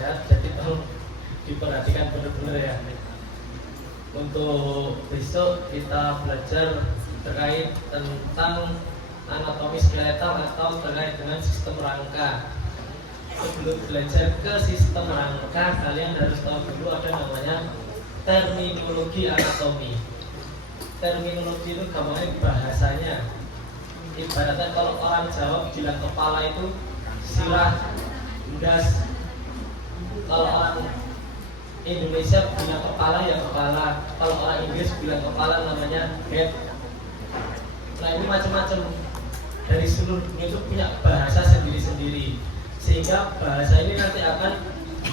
sehat, jadi tolong diperhatikan benar-benar ya. Untuk besok kita belajar terkait tentang anatomi skeletal atau terkait dengan sistem rangka. Sebelum belajar ke sistem rangka, kalian harus tahu dulu ada namanya terminologi anatomi. Terminologi itu gampangnya bahasanya. Ibaratnya kalau orang Jawa bilang kepala itu sirah, das. Kalau orang Indonesia bilang kepala ya kepala. Kalau orang Inggris bilang kepala namanya head. Nah ini macam-macam, dari seluruh dunia itu punya bahasa sendiri-sendiri, sehingga bahasa ini nanti akan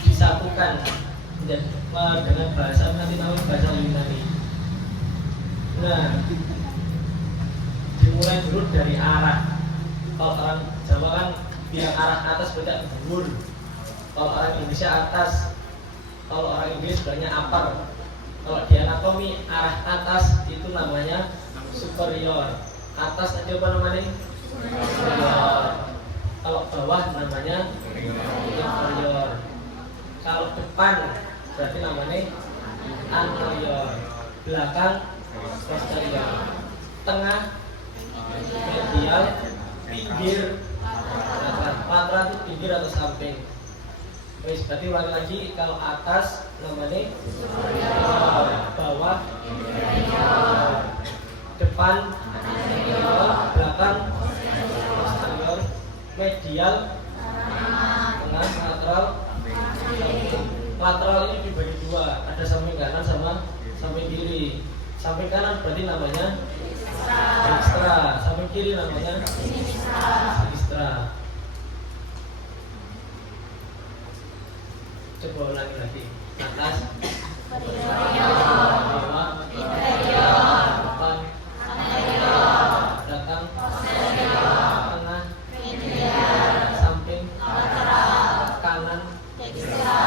disatukan dengan bahasa nanti namanya bahasa Yunani. Nah dimulai dulu dari arah. Kalau orang Jawa kan bilang arah atas berarti dhuwur. Kalau orang Indonesia atas. Kalau orang Inggris bilangnya upper. Kalau di anatomi arah atas itu namanya superior. Atas nanti apa namanya? Superior. Kalau bawah namanya inferior. Kalau depan berarti namanya anterior. Belakang posterior. Tengah medial. Pinggir lateral itu pinggir atau samping. Wis, berarti ulangi lagi. Kalau atas namanya superior, bawah inferior, depan anterior, belakang posterior, medial tengah, lateral samping. Lateral ini dibagi dua, ada samping kanan sama samping kiri. Samping kanan berarti namanya dextra, samping kiri namanya sinistra. Coba ulangi lagi. Atas superior, bawah inferior, depan anterior, belakang posterior, tengah medial, samping lateral, kanan dextra,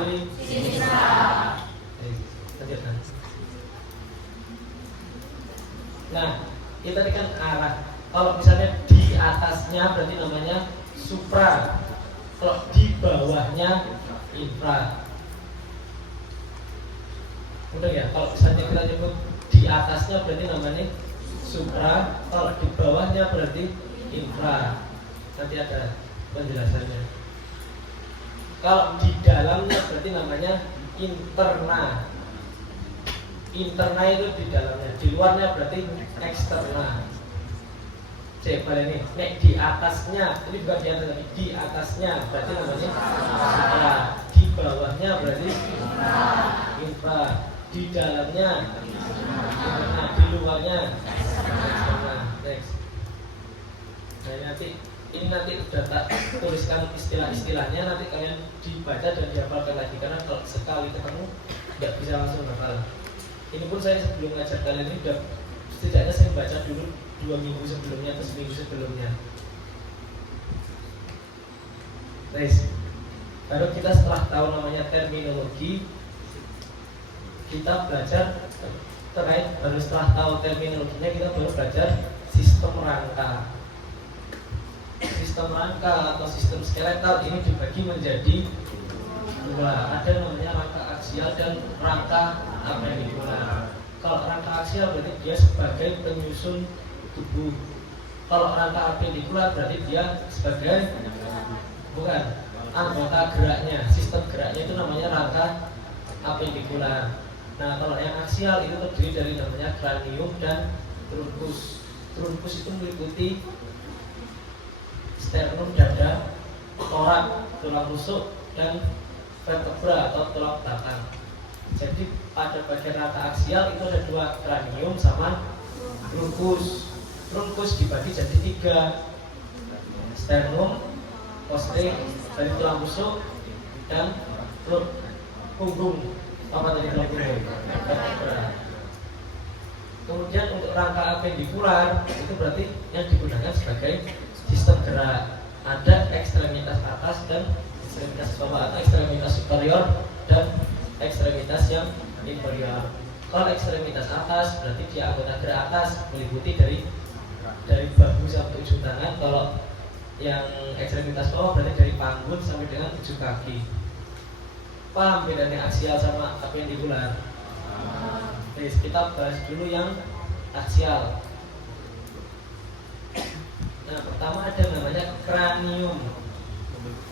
kiri sinistra. Lanjutkan. Nah, ini tadi kan arah. Kalau misalnya di atasnya berarti namanya supra. Kalau di bawahnya infra. Udah ya, kalau misalnya kita nyebut di atasnya berarti namanya supra, kalau di bawahnya berarti infra. Nanti ada penjelasannya. Kalau di dalamnya berarti namanya interna. Interna itu di dalamnya, di luarnya berarti eksterna. Coba ini, nek di atasnya, ini bukan di atas, di atasnya berarti namanya supra, di bawahnya berarti infra, di dalamnya infra, di luarnya eksterna. Next. Nah ini nanti udah tak tuliskan istilah-istilahnya, nanti kalian dibaca dan dihafalkan lagi, karena kalau sekali ketemu nggak bisa langsung hafal. Ini pun saya sebelum ngajar kalian ini udah setidaknya saya baca dulu 2 minggu sebelumnya atau seminggu sebelumnya. Guys, baru kita setelah tahu namanya terminologi, kita belajar terkait, baru setelah tahu terminologinya kita baru belajar sistem rangka. Sistem rangka atau sistem skeletal ini dibagi menjadi dua. Ada namanya rangka aksial dan rangka apendikular. Kalau rangka aksial berarti dia sebagai penyusun tubuh. Kalau rangka apendikular berarti dia sebagai bukan anggota geraknya, sistem geraknya itu namanya rangka apendikular. Nah kalau yang aksial itu terdiri dari namanya kranium dan truncus. Truncus itu meliputi sternum, dada, torak, tulang rusuk, dan vertebra atau tulang belakang. Jadi pada bagian rangka aksial itu ada dua, kranium sama truncus. Truncus dibagi jadi 3, sternum, posterior dari tulang rusuk, dan punggung. Apa tadi tulang punggung? Vertebra. Kemudian untuk rangka apendikular itu berarti yang digunakan sebagai sistem gerak. Ada ekstremitas atas dan ekstremitas bawah, atau ekstremitas superior dan ekstremitas yang inferior. Kalau ekstremitas atas berarti dia anggota gerak atas, meliputi dari bahu sampai ujung tangan. Kalau yang ekstremitas bawah berarti dari panggul sampai dengan ujung kaki. Paham bedanya aksial sama apendikular? Oke, kita bahas dulu yang aksial. Nah, pertama ada namanya kranium.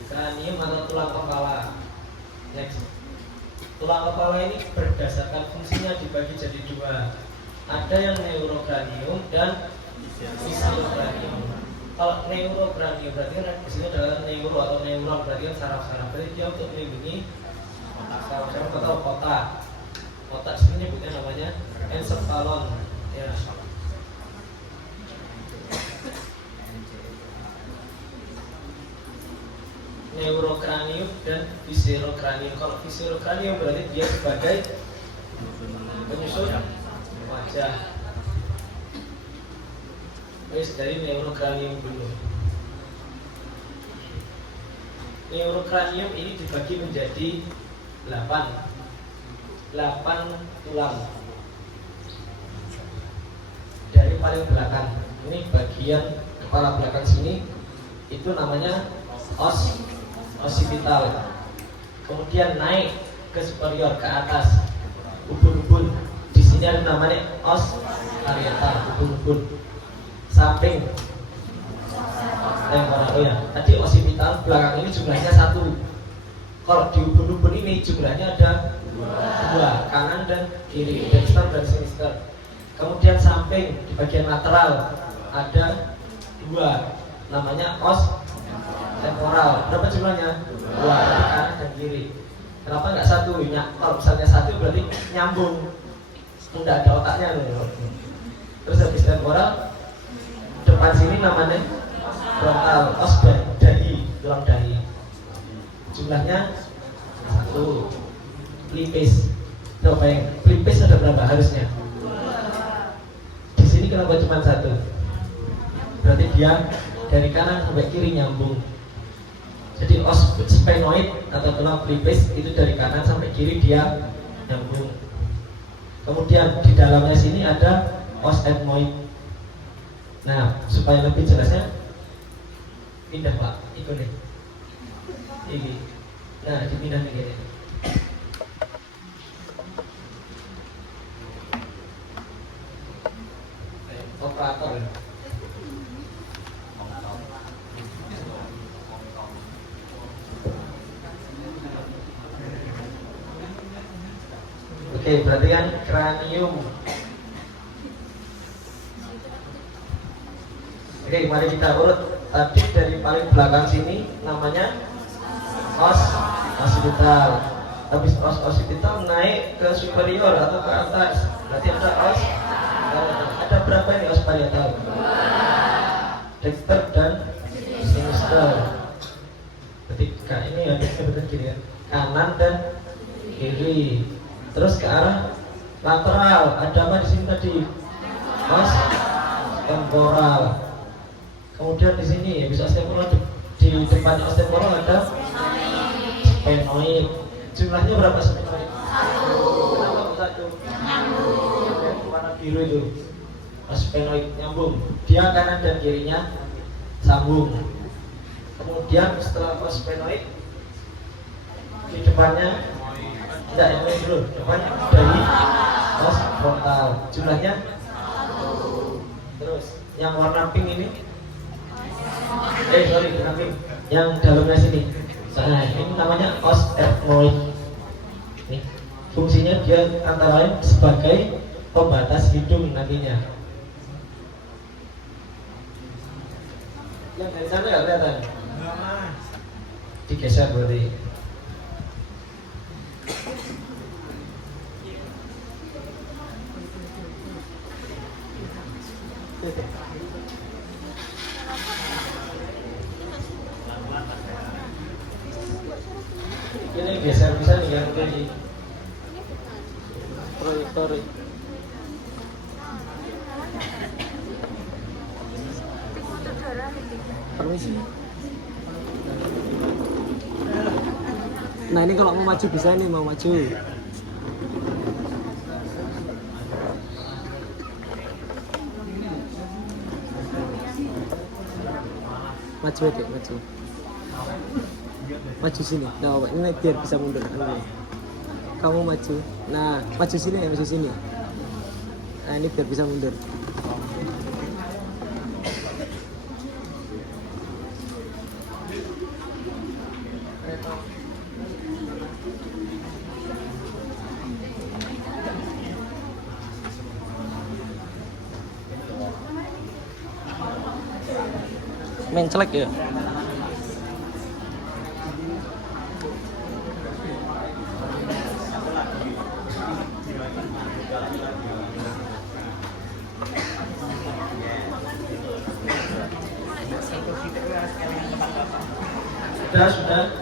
Kranium atau tulang kepala. Next. Tulang kepala ini berdasarkan fungsinya dibagi jadi dua. Ada yang neurokranium dan fisiokranium. Kalau neurokranium berarti kan di sini adalah neuro atau neuron, berarti kan saraf-saraf. Berarti dia untuk melindungi saraf-saraf atau otak. Otak sini nyebutnya namanya encephalon. Ya. Neurokranium dan viscerokranium. Kalau viscerokranium berarti dia sebagai penyusun wajah. Wes dari neurokranium dulu. Neurokranium ini dibagi menjadi 8 tulang. Dari paling belakang, ini bagian kepala belakang sini itu namanya occipital. Kemudian naik ke superior, ke atas, ubun-ubun. Di sini ada namanya os parietal, ubun-ubun. Samping temporal. Oh ya, tadi occipital belakang ini jumlahnya 1. Kalau di ubun-ubun ini jumlahnya ada 2, kanan dan kiri, dexter dan sinister. Kemudian samping di bagian lateral ada 2, namanya os temporal. Berapa jumlahnya? 2, jadi kanan dan kiri. Kenapa nggak 1? Kalau misalnya 1 berarti nyambung, nggak ada otaknya loh. Terus habis temporal, depan sini namanya frontal, os dahi, tulang dahi. Jumlahnya 1. Pelipis. Coba yang pelipis ada berapa harusnya? Di sini kenapa cuma 1? Berarti dia dari kanan sampai kiri nyambung. Jadi os sphenoid atau tulang pelipis itu dari kanan sampai kiri dia nyambung. Kemudian di dalamnya sini ada os ethmoid. Nah, supaya lebih jelasnya pindah Pak, ikut deh. Ini. Nah, dipindah begini. Operator. Oke, berarti kan kranium. Oke, mari kita urut. Tadi dari paling belakang sini namanya os occipital. Habis os occipital naik ke superior atau ke atas. Berarti ada os. Ada berapa ini os parietal? 2. Dexter dan sinister. Ketika ini ya dexter dan kiri ya. Kanan dan kiri. Terus ke arah lateral ada apa di sini tadi? Os temporal. Kemudian di sini ya bisa temporal, di depannya os temporal ada sphenoid. Jumlahnya berapa sphenoid? 1. Kenapa 1? Warna biru itu sphenoid nyambung. Dia kanan dan kirinya sambung. Kemudian setelah sphenoid di depannya tidak yang ini dulu, depan dari os frontal. Jumlahnya 1. Terus yang warna pink ini warna pink yang dalamnya sini. Nah, ini namanya os ethmoid. Nih, fungsinya dia antara lain sebagai pembatas hidung nantinya. Yang dari sana nggak kelihatan? Digeser berarti. Ini geser bisa nih yang tadi proyektor. Permisi. Nah ini kalau mau maju bisa nih, mau maju. Maju deh, maju. Maju sini. Nah, ini biar bisa mundur. Kamu maju. Nah, maju sini ya, maju sini. Nah, ini biar bisa mundur. Mencelek ya. Sudah.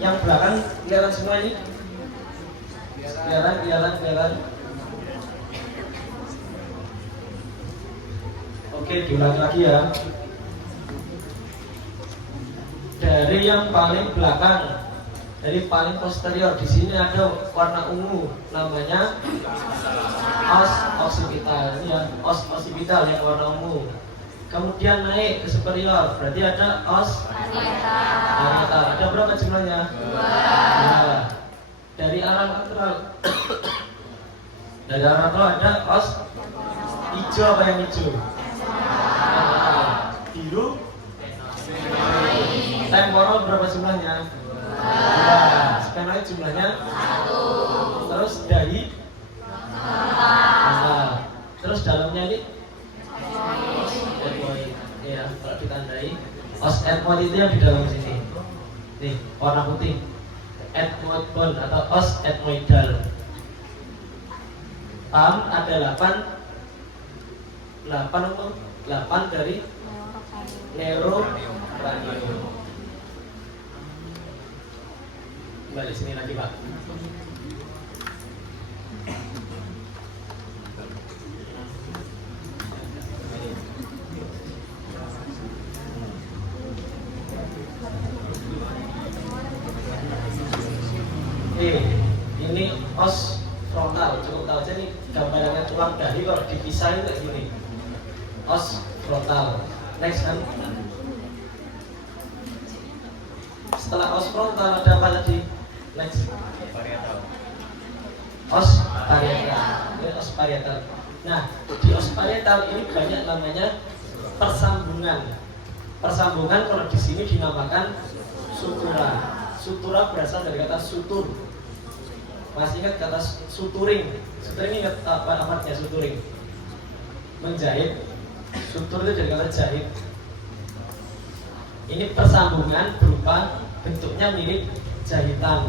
Yang belakang kelihatan semua ini. Kelihatan. Oke, diulangi lagi ya. Dari yang paling belakang, dari paling posterior, di sini ada warna ungu, namanya os occipital. Ini ya, os occipital yang warna ungu. Kemudian naik ke superior, berarti ada os parietal. Ada berapa jumlahnya? 2. Dari arah lateral, ada os hijau. Apa yang hijau? Biru. Temporal berapa jumlahnya? 2. Sphenoid jumlahnya 1. Terus dahi 4. Terus dalamnya ini etmoid. Ya, kalau ditandai os etmoid itu yang di dalam sini. Nih, warna putih. Etmoid bone atau os etmoidal. Ada 8 dari neurocranium. Balik sini lagi, Pak. Ini os frontal. Cukup tahu aja nih gambarannya tulang dahi kalau dipisahin kayak gini. Os frontal. Next kan. Setelah os frontal ada apa lagi? Next. Os parietal. Nah, di os parietal ini banyak namanya persambungan. Persambungan kalau di sini dinamakan sutura. Sutura berasal dari kata sutur. Masih ingat kata suturing? Suturing ingat apa artinya suturing? Menjahit. Sutur itu dari kata jahit. Ini persambungan berupa bentuknya mirip jahitan,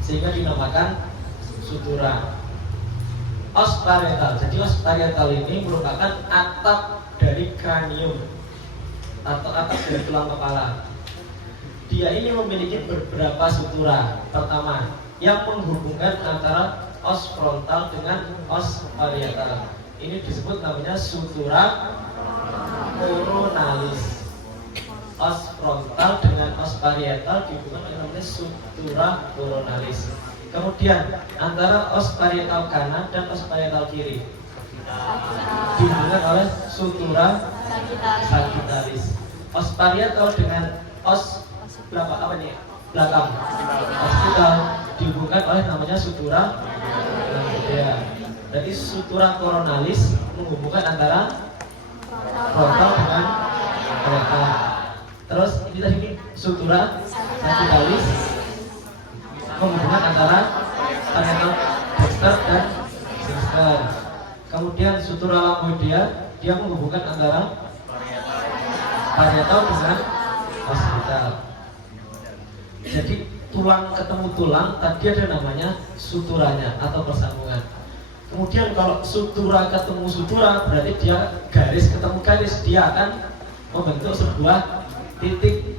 sehingga dinamakan sutura. Os parietal. Jadi os parietal ini merupakan atap dari kranium atau atap dari tulang kepala. Dia ini memiliki beberapa sutura. Pertama, yang menghubungkan antara os frontal dengan os parietal. Ini disebut namanya sutura coronalis. Os frontal dengan os parietal dihubungkan namanya sutura coronalis. Kemudian antara os parietal kanan dan os parietal kiri dihubungkan oleh sutura sagittalis. Os parietal dengan os belakang occipital dihubungkan oleh namanya sutura ya. Jadi sutura coronalis menghubungkan antara frontal dengan parietal. Terus ini tadi sutura sagittalis menghubungkan antara parietal dexter dan sinister. Kemudian sutura lamboidea dia menghubungkan antara parietal dengan occipital. Jadi tulang ketemu tulang tadi ada namanya suturanya atau persambungan. Kemudian kalau sutura ketemu sutura berarti dia garis ketemu garis, dia akan membentuk sebuah titik.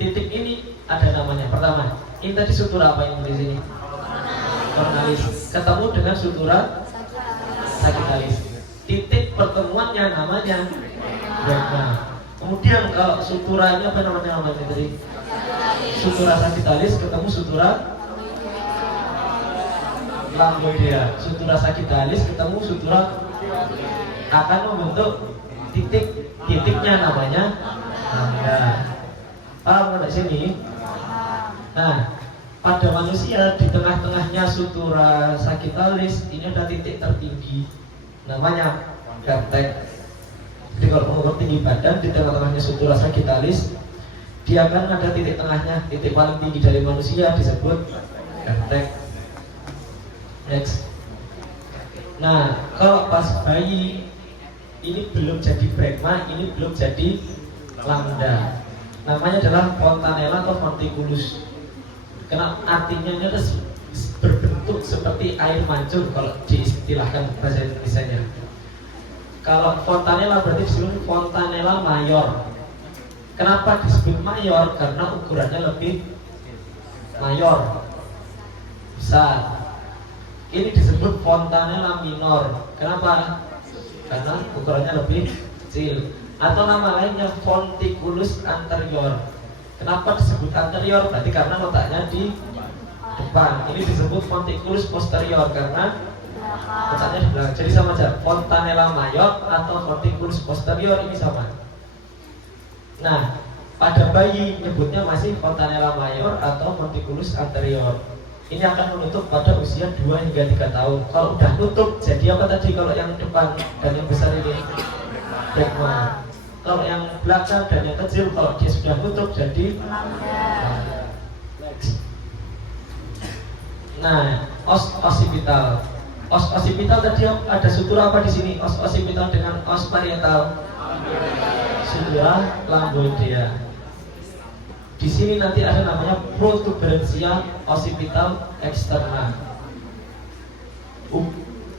Titik ini ada namanya. Pertama, ini tadi sutura apa yang di sini? Coronalis. Ketemu dengan sutura sagittalis. Titik pertemuannya namanya bregma. Kemudian kalau suturanya apa namanya tadi? Sutura sagittalis ketemu sutura lamboidea. Sutura sagittalis ketemu sutura akan membentuk titiknya namanya lambda. Paham nggak sini? Nah, pada manusia di tengah-tengahnya sutura sagittalis ini ada titik tertinggi, namanya vertex. Jadi kalau mengukur tinggi badan di tengah-tengahnya sutura sagittalis, dia akan ada titik tengahnya, titik paling tinggi dari manusia disebut vertex. Next. Nah, kalau pas bayi ini belum jadi brekma, ini belum jadi lambda. Namanya adalah fontanella atau ventriculus. Karena artinya ini adalah berbentuk seperti air mancur kalau diistilahkan bahasa Indonesianya. Kalau fontanella berarti disebut fontanella mayor. Kenapa disebut mayor? Karena ukurannya lebih mayor, besar. Ini disebut fontanella minor. Kenapa? Karena ukurannya lebih kecil. Atau nama lainnya ventriculus anterior. Kenapa disebut anterior? Berarti karena letaknya di depan. Ini disebut ventriculus posterior karena letaknya di belakang. Jadi sama aja, fontanella mayor atau ventriculus posterior ini sama. Nah, pada bayi nyebutnya masih fontanella mayor atau ventriculus anterior. Ini akan menutup pada usia 2 hingga 3 tahun. Kalau udah tutup, jadi apa tadi kalau yang depan dan yang besar ini? Brekma. Kalau yang belakang dan yang kecil, kalau dia sudah tutup jadi nah, os occipital. Os occipital tadi ada sutura apa di sini? Os occipital dengan os parietal. Sutura lamboidea. Di sini nanti ada namanya protuberansia occipital externa.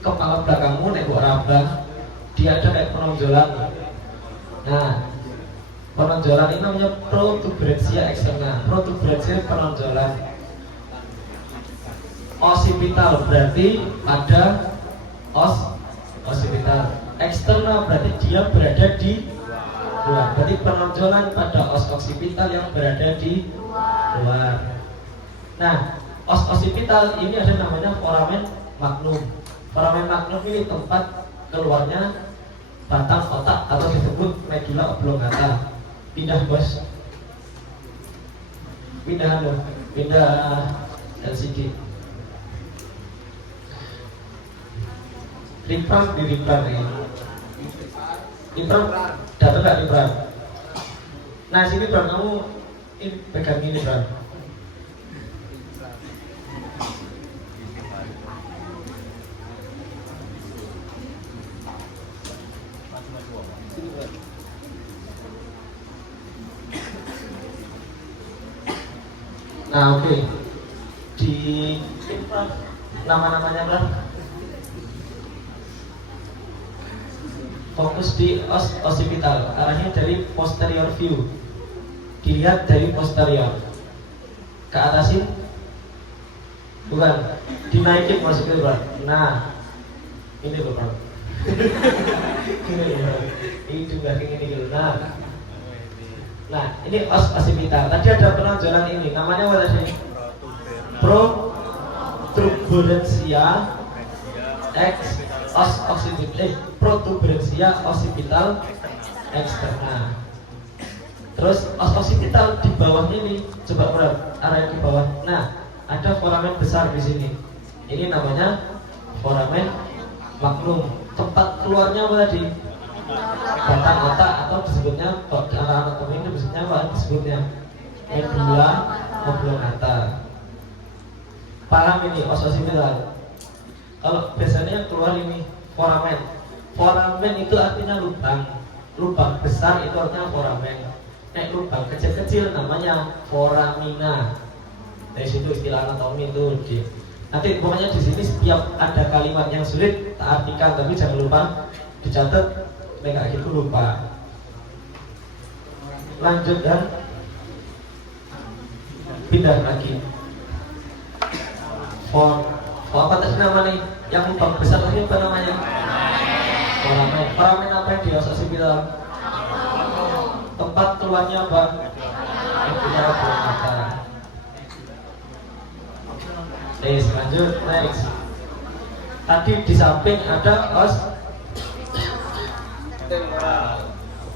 Kepala belakangmu nembok raba, dia ada kayak penonjolan. Nah, penonjolan ini namanya protuberansia externa. Protuberansia penonjolan. Occipital berarti ada os occipital. Externa berarti dia berada di luar. Berarti penonjolan pada os occipital yang berada di luar. Nah, os occipital ini ada namanya foramen magnum. Foramen magnum ini tempat keluarnya batang otak atau disebut medulla oblongata. Pindah bos. Pindah LCD. Ripram di Ripram ini. Ripram datang nggak Ripram? Nah sini Bram, kamu ini pegang ini Bram. Nah oke. Di nama-namanya Bram. Fokus di os occipital, arahnya dari posterior view, dilihat dari posterior ke atasin, bukan dinaikin maksudnya Bro. Nah ini loh Bro. Ini juga ini dulu. Nah ini os occipital. Tadi ada penonjolan ini, namanya apa tadi? Protuberansia X os occipital, protuberansia occipital externa. Terus os occipital di bawahnya ini, coba berat area di bawah. Nah, ada foramen besar di sini. Ini namanya foramen magnum. Tempat keluarnya apa tadi? Batang otak atau disebutnya kalau di anatomi ini disebutnya apa? Disebutnya medulla oblongata. Paham ini os occipital? Kalau biasanya yang keluar ini foramen. Foramen itu artinya lubang. Lubang besar itu artinya foramen. Lubang kecil-kecil namanya foramina. Dari situ istilah anatomi itu nanti pokoknya di sini setiap ada kalimat yang sulit tak artikan, tapi jangan lupa dicatat. Kayak gitu lupa. Lanjut dan pindah lagi. Apa tadi nama nih? Yang lubang besar tadi apa namanya? Foramen. Foramen apa yang di os occipital? Tempat keluarnya apa? Medulla oblongata. Lanjut, next. Tadi di samping ada os temporal.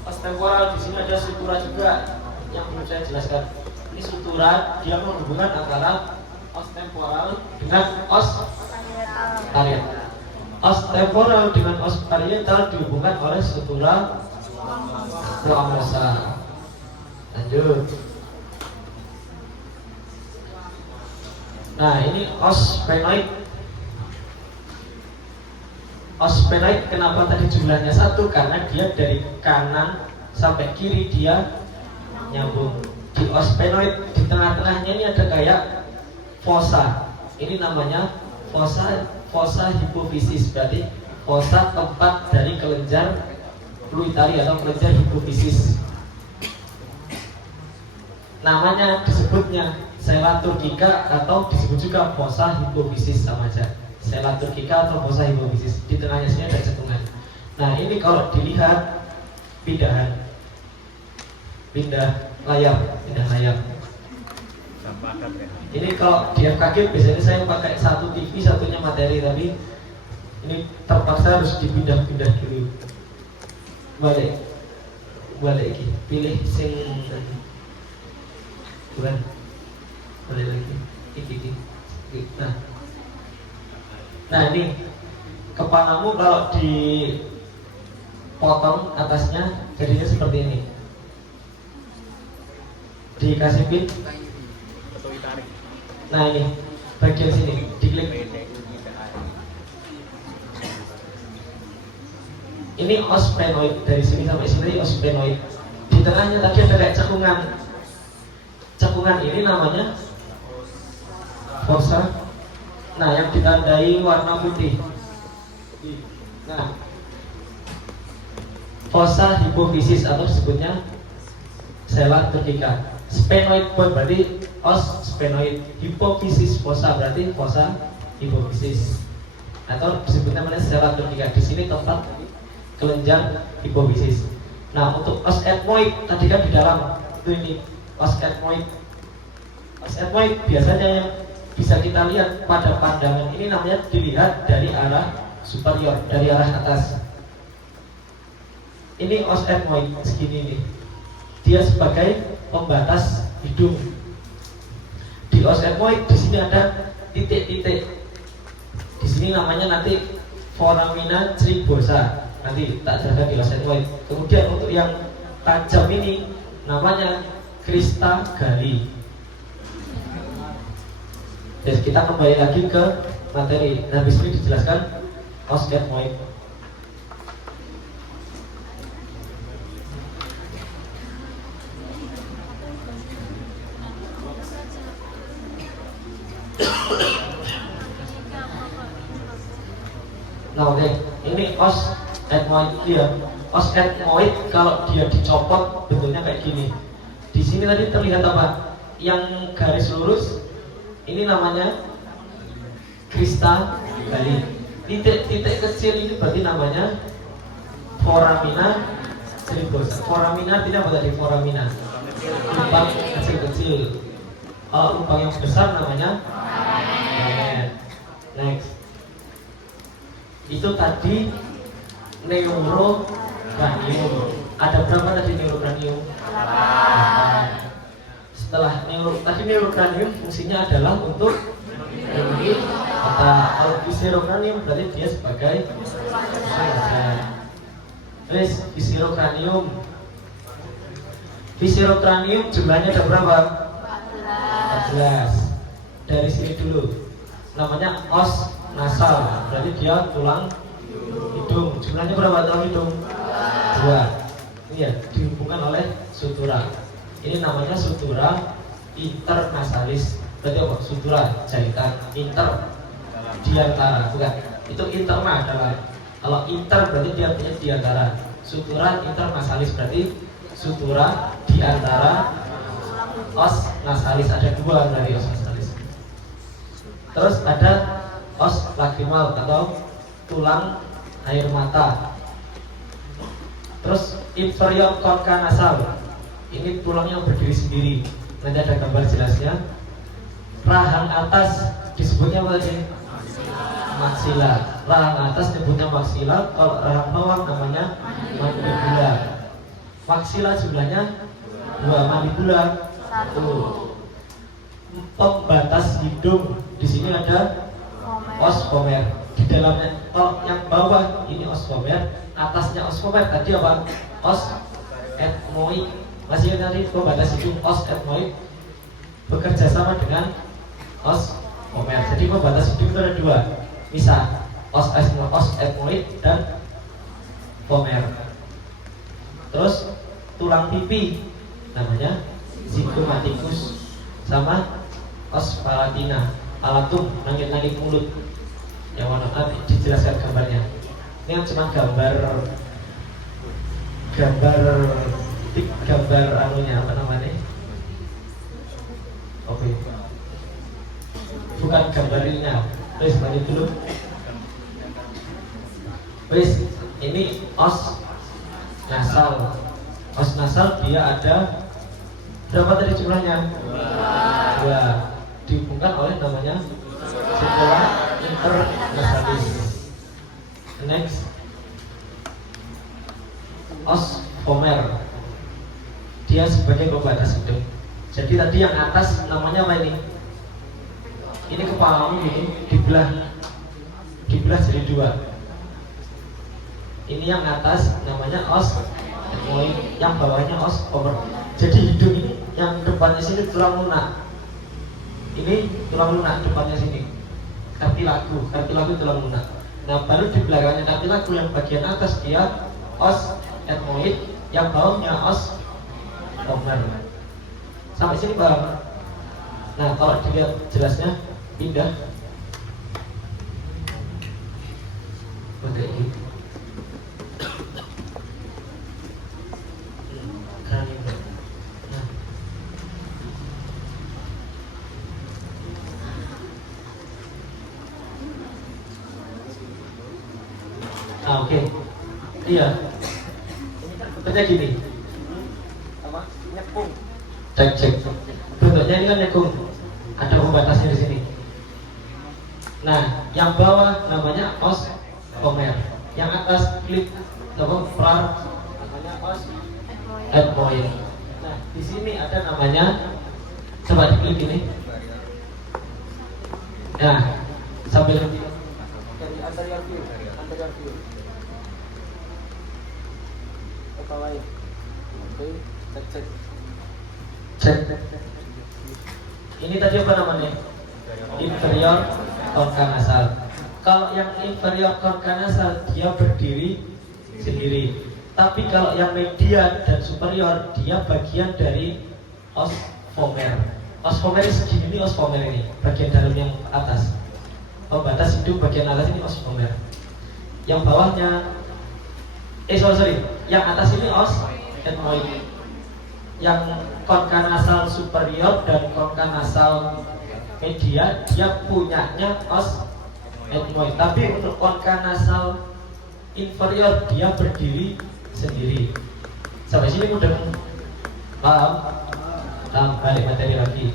Os temporal di sini ada sutura juga yang belum saya jelaskan. Ini sutura, dia menghubungkan antara os temporal dengan os parietal. Os temporal dengan os parietal dihubungkan oleh sutura proamosa. Lanjut. Nah, ini os sphenoid. Os sphenoid kenapa tadi jumlahnya satu? Karena dia dari kanan sampai kiri dia nyambung. Di os sphenoid di tengah-tengahnya ini ada kayak fossa. Ini namanya fossa hipofisis, berarti fossa tempat dari kelenjar fluitari atau kelenjar hipofisis. Namanya disebutnya sela turcica atau disebut juga fossa hipofisis, sama aja. Sela turcica atau fossa hipofisis. Di tengahnya sini ada cekungan. Nah, ini kalau dilihat pindah layar. Ini kalau di FKG biasanya saya pakai satu TV, satunya materi, tapi ini terpaksa harus dipindah-pindah dulu. Balik lagi, pilih sing bukan, balik lagi, ini. Nah ini kepalamu kalau dipotong atasnya jadinya seperti ini. Dikasih pin. Nah ini bagian sini diklik. Ini os sphenoid, dari sini sampai sini os sphenoid. Di tengahnya tadi ada kayak cekungan. Cekungan ini namanya fossa. Nah, yang ditandai warna putih. Nah, fossa hipofisis atau disebutnya sela turcica. Sphenoid berarti os sphenoid, hipofisis fossa berarti fossa hipofisis. Atau disebutnya namanya sela turcica. Di sini tempat kelenjar hipofisis. Nah, untuk os ethmoid tadi kan di dalam itu ini os ethmoid. Os ethmoid biasanya yang bisa kita lihat pada pandangan ini namanya dilihat dari arah superior, dari arah atas. Ini os ethmoid segini nih. Dia sebagai pembatas hidung. Di os ethmoid di sini ada titik-titik. Di sini namanya nanti foramina cribosa. Nanti tak jelaskan di os ethmoid. Kemudian untuk yang tajam ini namanya crista galli. Jadi kita kembali lagi ke materi. Habis ini dijelaskan os ethmoid. Nah, oke, ini os ethmoid dia. Os ethmoid kalau dia dicopot bentuknya kayak gini. Di sini tadi terlihat apa? Yang garis lurus ini namanya crista galli. Titik-titik kecil ini berarti namanya foramina cribosa. Foramina tidak apa tadi? Foramina. Lubang kecil-kecil. Kalau lubang yang besar namanya next. Itu tadi neurocranium. Ada berapa tadi neurocranium? Setelah neurocranium fungsinya adalah untuk memiliki otak. Kalau viscerocranium berarti dia sebagai terus viscerocranium jumlahnya ada berapa? 14. Dari sini dulu namanya os nasal, berarti dia tulang hidung. Jumlahnya berapa tulang hidung? 2. Ini ya, dihubungkan oleh sutura. Ini namanya sutura internasalis. Berarti apa? Sutura jahitan. Inter diantara, bukan. Itu interna adalah. Kalau inter berarti dia punya diantara. Sutura internasalis berarti sutura diantara os nasalis. Ada 2 dari os nasalis. Terus ada os lacrimal atau tulang air mata. Terus inferior concha nasal. Ini tulangnya berdiri sendiri. Nanti ada gambar jelasnya. Rahang atas disebutnya apa tadi? Maxilla. Rahang atas disebutnya maxilla. Kalau rahang bawah namanya mandibula. Maxilla jumlahnya 2, mandibula 1. pembatas hidung. Di sini ada os pomer. Di dalamnya, kalau yang bawah ini os pomer, atasnya os pomer. Tadi apa? Os etmoid. Masih tadi pembatas hidung os etmoid bekerja sama dengan os pomer. Jadi pembatas hidung itu ada dua, misal os etmoid dan pomer. Terus tulang pipi namanya zygomaticus sama os palatina, palatum, langit-langit mulut. Yang mana nanti dijelaskan gambarnya. Ini kan cuma gambar anunya apa namanya? Oke. Bukan gambarnya. Wes lanjut dulu. Wes ini os nasal. Os nasal dia ada berapa tadi jumlahnya? Dua. Dihubungkan oleh namanya sepala internasalis. Next, os pomer. Dia sebagai pembatas hidung. Jadi tadi yang atas namanya apa ini? Ini kepalamu ini dibelah jadi dua. Ini yang atas namanya os etmoid, yang bawahnya os pomer. Jadi hidung ini yang depannya sini tulang lunak. Ini tulang lunak depannya sini. Kartilagu tulang lunak. Nah, baru di belakangnya kartilagu yang bagian atas dia os etmoid, yang bawahnya os pomer. Sampai sini bareng. Nah, kalau dilihat jelasnya pindah. Oke, ini. Oke. Iya. Bentuknya gini. Apa? Nyepung. Cek. Bentuknya ini kan nyekung. Ada pembatasnya di sini. Nah, yang bawah namanya os pomer. Yang atas klip namanya os etmoid. Nah, di sini ada namanya, coba diklik ini. Nah, sambil Dari anterior view. Apa lain? Oke, cek. Ini tadi apa namanya? Inferior concha nasal. Kalau yang inferior concha nasal dia berdiri sendiri. Tapi kalau yang median dan superior dia bagian dari os pomer. Os pomer segini ini os pomer ini, bagian dalam yang atas. Pembatas hidung bagian atas ini os pomer. Yang bawahnya yang atas ini os etmoid. Yang concha nasal superior dan concha nasal media dia punyanya os etmoid. Tapi untuk concha nasal inferior dia berdiri sendiri. Sampai sini mudah paham? Balik materi lagi.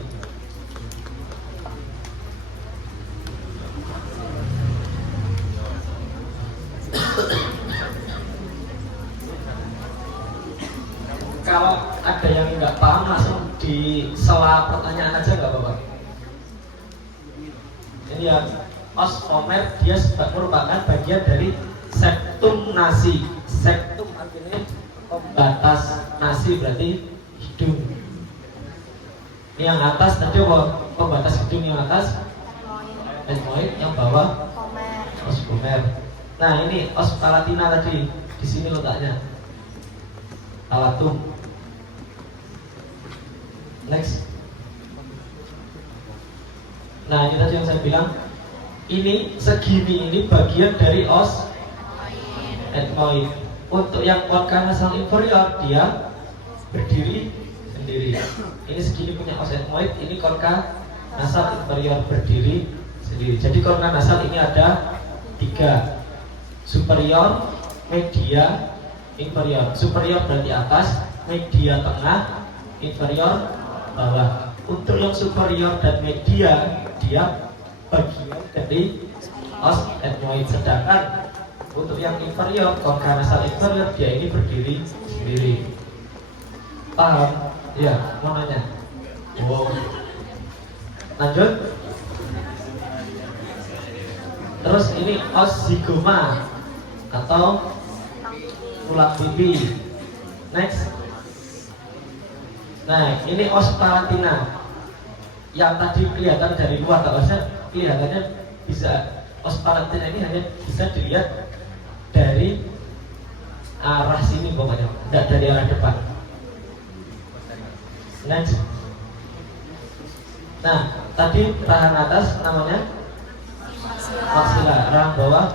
Kalau ada yang nggak paham langsung di sela pertanyaan aja nggak apa-apa. Ini ya, os pomer dia merupakan bagian dari septum nasi. Septum artinya pembatas nasi, berarti hidung. Ini yang atas tadi apa? Pembatas hidung yang atas etmoid, yang bawah os pomer. Nah, ini os palatina tadi, di sini letaknya. Palatum. Next. Nah, ini tadi yang saya bilang, ini segini ini bagian dari os etmoid. Untuk yang concha nasal inferior dia berdiri sendiri. Ini segini punya os etmoid, ini concha nasal inferior berdiri sendiri. Jadi concha nasal ini ada 3, superior, media, inferior. Superior berarti atas, media tengah, inferior bawah. Untuk yang superior dan media dia bagian dari os etmoid. Sedangkan untuk yang inferior, concha nasal inferior dia ini berdiri sendiri. Paham? Ya, mau nanya. Wow. Lanjut. Terus ini os zigoma atau tulang pipi. Next. Nah, ini os palatina. Yang tadi kelihatan dari luar, tak usah kelihatannya bisa. Os palatina ini hanya bisa dilihat dari arah sini pokoknya, tidak dari arah depan. Next. Nah, tadi rahang atas namanya maksila, rahang bawah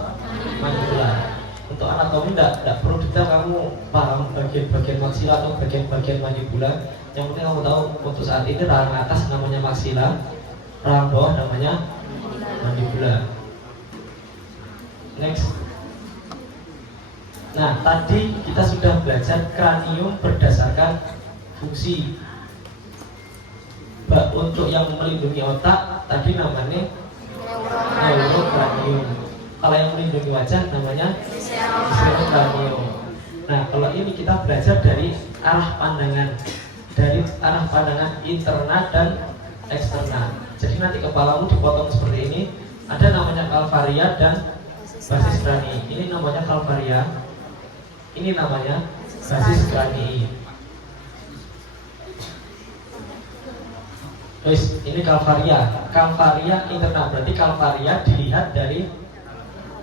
mandibular. Untuk anatomi tidak perlu detail, kamu paham bagian-bagian maksila atau bagian-bagian mandibular. Yang penting kamu tahu untuk saat ini rahang atas namanya maksila, rahang bawah namanya mandibular. Next. Nah, tadi kita sudah belajar kranium berdasarkan fungsi. Untuk yang melindungi otak tadi namanya neurokranium. Kalau yang melindungi wajah namanya viscerokranium. Nah, kalau ini kita belajar dari arah pandangan, interna dan eksterna. Jadi nanti kepalamu dipotong seperti ini. Ada namanya kalvaria dan basis kranii. Ini namanya kalvaria. Ini namanya basis kranii. Terus ini kalvaria. Kalvaria interna, berarti kalvaria dilihat dari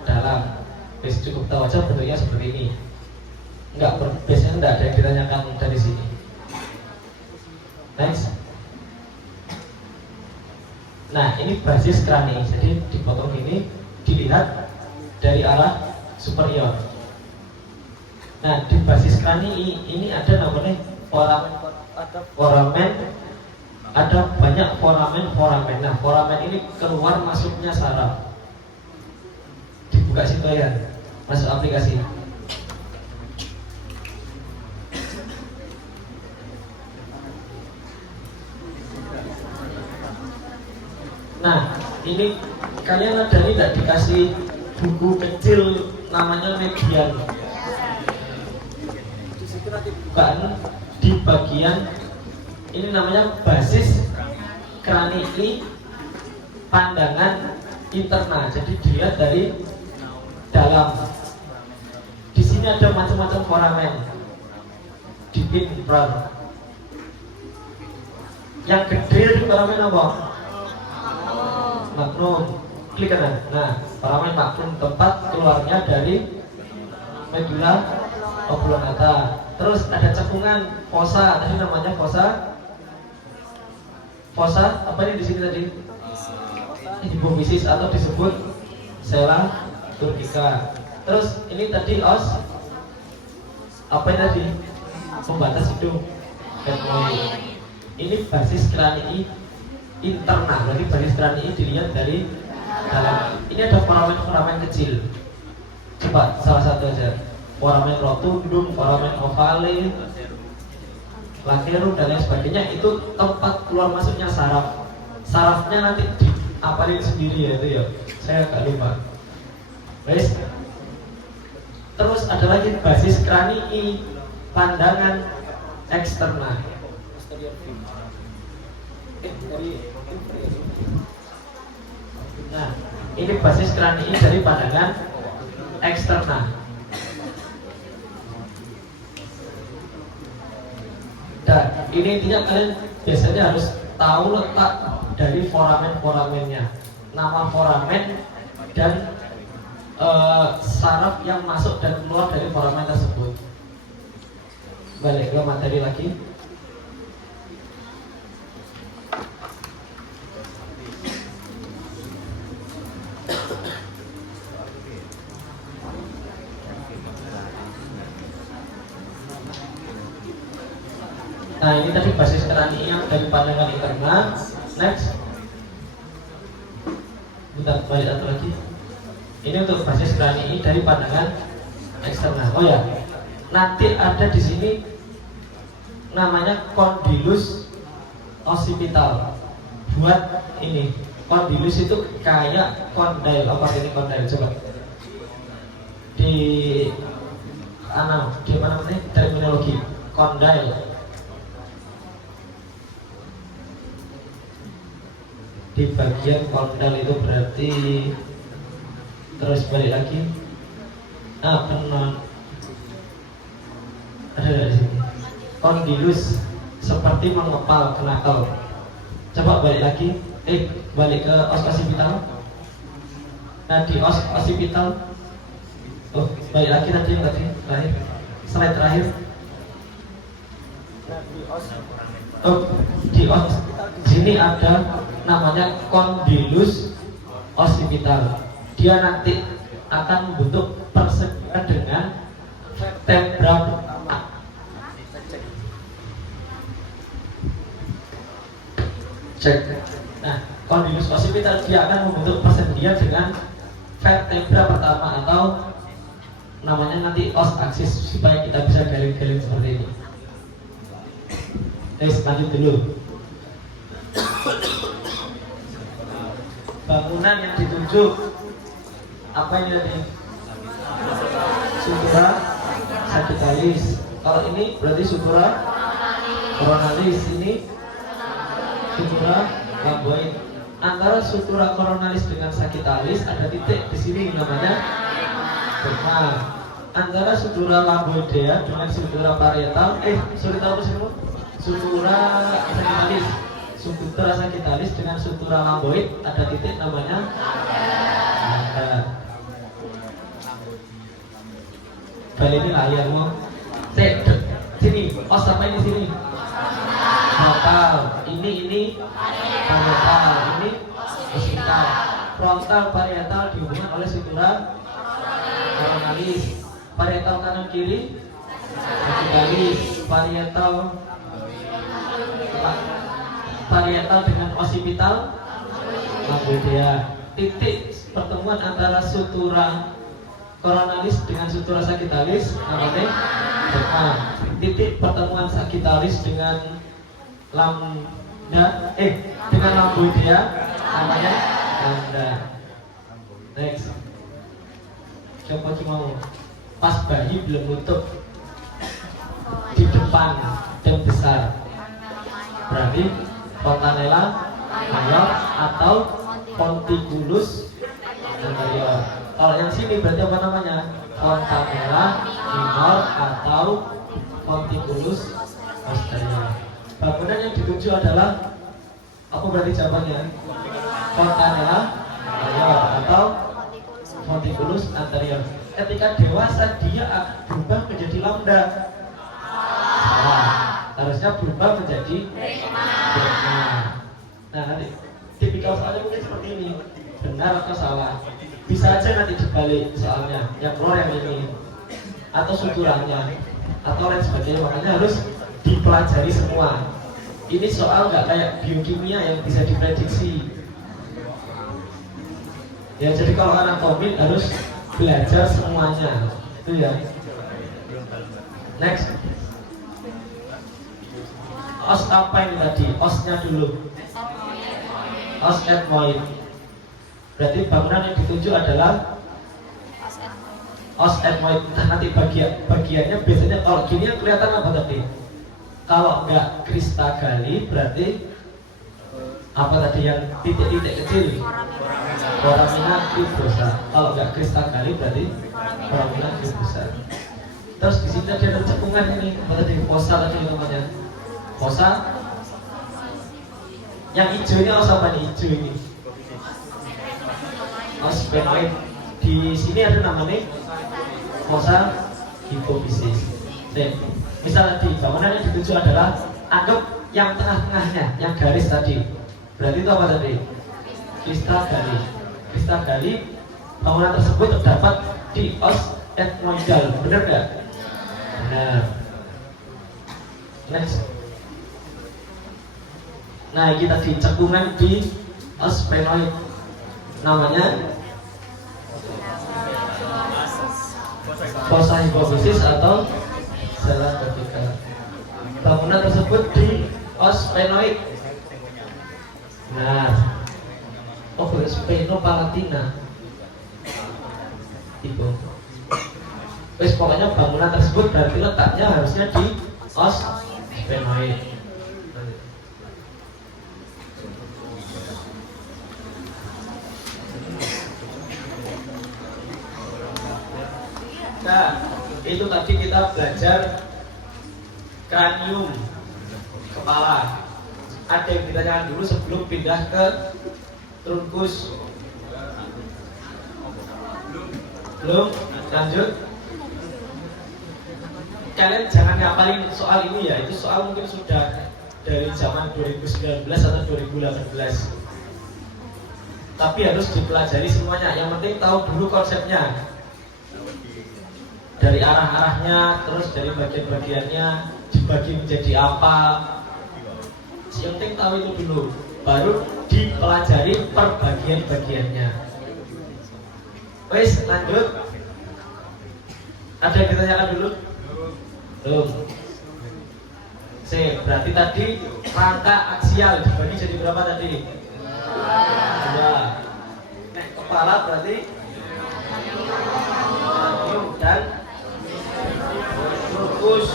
dalam. Terus cukup tahu aja bentuknya seperti ini. Biasanya enggak ada yang ditanyakan dari sini. Next. Nah, ini basis kranii. Jadi dipotong ini, dilihat dari arah superior. Nah, di basis kranii ini ada namanya foramen, ada banyak foramen. Nah, foramen ini keluar masuknya saraf. Dibuka situ ya, masuk aplikasi. Nah, ini kalian ada ini tidak dikasih buku kecil namanya median. Bukan di bagian ini namanya basis kranii pandangan interna. Jadi dilihat dari dalam. Di sini ada macam-macam foramen. Di infra. Yang gede itu foramen apa? Magnum. Klik kanan. Nah, foramen magnum tempat keluarnya dari medula oblongata. Terus ada cekungan fossa, tadi namanya fossa. Fossa apa ini di sini tadi? Hipofisis atau disebut sela turcica. Terus ini tadi os apa ini tadi? Pembatas hidung. Ini basis kranii interna, berarti basis kranii dilihat dari dalam. Ini ada foramen kecil. Coba salah satu aja. Foramen rotundum, foramen ovale, laterum dan lain sebagainya. Itu tempat keluar masuknya saraf. Sarafnya nanti diapalin sendiri ya itu ya. Saya agak lupa. Guys. Terus ada lagi basis kranii pandangan eksterna. Nah, ini basis kranii dari pandangan eksterna. Dan ini intinya kalian biasanya harus tahu letak dari foramen-foramennya, nama foramen dan saraf yang masuk dan keluar dari foramen tersebut. Balik ke materi lagi. Nah, ini tadi basis kranii yang dari pandangan interna. Next. Bentar, balik satu lagi. Ini untuk basis kranii dari pandangan eksternal. Oh ya, nanti ada di sini namanya condylus occipital. Buat ini, condylus itu kayak kondil. Apa ini kondil? Coba di mana namanya terminologi kondil. di bagian kondal itu berarti terus balik lagi. Benar. Ada di sini. Kondilus seperti mengepal kenakal. Coba balik lagi. Balik ke os osipital. Nah di os osipital. Balik lagi tadi yang terakhir. Slide terakhir. Di os sini ada namanya kondilus osipital. Dia nanti akan membentuk persediaan dengan vertebra. Cek. Nah, kondilus osipital dia akan membentuk persediaan dengan vertebra pertama atau namanya nanti os aksis supaya kita bisa galing-galing seperti ini. Lanjut dulu. Bangunan yang ditunjuk apa ini tadi? Sutura sagittalis. Kalau ini berarti sutura coronalis. Ini sutura lamboid. Antara sutura coronalis dengan sagittalis ada titik di sini namanya derma. Antara sutura lamboidea dengan sutura parietal, sutura sagittalis. Sutura sagittalis dengan sutura lamboid ada titik namanya nada. Kali ini layar mau. Sini, os apa ini sini? Frontal. Ini parietal. Ini osipital. Frontal parietal dihubungkan oleh sutura coronalis. Parietal kanan kiri sagittalis. Parietal dengan osipital lamboidea. Titik pertemuan antara sutura coronalis dengan sutura sagittalis namanya derma. Titik pertemuan sagittalis dengan dengan lamboidea namanya lambda. Next. Coba cuma pas bayi belum nutup di depan dan besar berarti fontanella mayor atau fonticulus anterior. Kalau yang sini berarti apa namanya? Fontanella minor atau fonticulus posterior. Bangunan yang dituju adalah apa berarti jawabannya? Fontanella mayor atau fonticulus anterior. Ketika dewasa dia akan berubah menjadi lambda. Harusnya berubah menjadi derma. Nah nanti tipikal soalnya mungkin seperti ini, benar atau salah. Bisa aja nanti dibalik soalnya, yang keluar yang ini atau suturanya atau lain sebagainya. Makanya harus dipelajari semua. Ini soal nggak kayak biokimia yang bisa diprediksi. Ya jadi kalau anatomi harus belajar semuanya, itu ya. Next. Os apa ini tadi? Osnya dulu. Os etmoid. Berarti bangunan yang dituju adalah os etmoid. Nah, nanti bagiannya biasanya kalau gini yang kelihatan apa tadi? Kalau enggak kristagali berarti apa tadi yang titik-titik kecil? Foramina fibrosa. Kalau enggak kristagali berarti foramina fibrosa. Terus di sini ada cekungan ini, apa tadi? Fossa tadi namanya. Fossa yang hijau ini os apa nih? Hijau ini os sphenoid. Di sini ada namanya fossa hipofisis. Misalnya di bangunan yang dituju adalah anggap yang tengah-tengahnya, yang garis tadi. Berarti itu apa tadi? Kristagali. Kristagali bangunan tersebut terdapat di os etmoidal. Benar nggak? Benar. Next. Nah, kita di cekungan di os sphenoid namanya fossa hipofisis atau sela vertikal. Bangunan tersebut di os sphenoid. Nah, sphenopallatina itu. Wes pokoknya bangunan tersebut berarti letaknya harusnya di os sphenoid. Nah, itu tadi kita belajar kranium, kepala. Ada yang ditanyakan dulu sebelum pindah ke trunkus? Belum? Lanjut. Kalian jangan ngapalin soal ini ya. Itu soal mungkin sudah dari zaman 2019 atau 2018. Tapi harus dipelajari semuanya. Yang penting tahu dulu konsepnya. Dari arah-arahnya, terus dari bagian-bagiannya dibagi menjadi apa. Yang penting tahu itu dulu. Baru dipelajari per bagian-bagiannya. Wes, lanjut. Ada yang ditanyakan dulu? Belum. Berarti tadi rangka aksial dibagi jadi berapa tadi? 2. Nek kepala berarti kranium dan trunkus.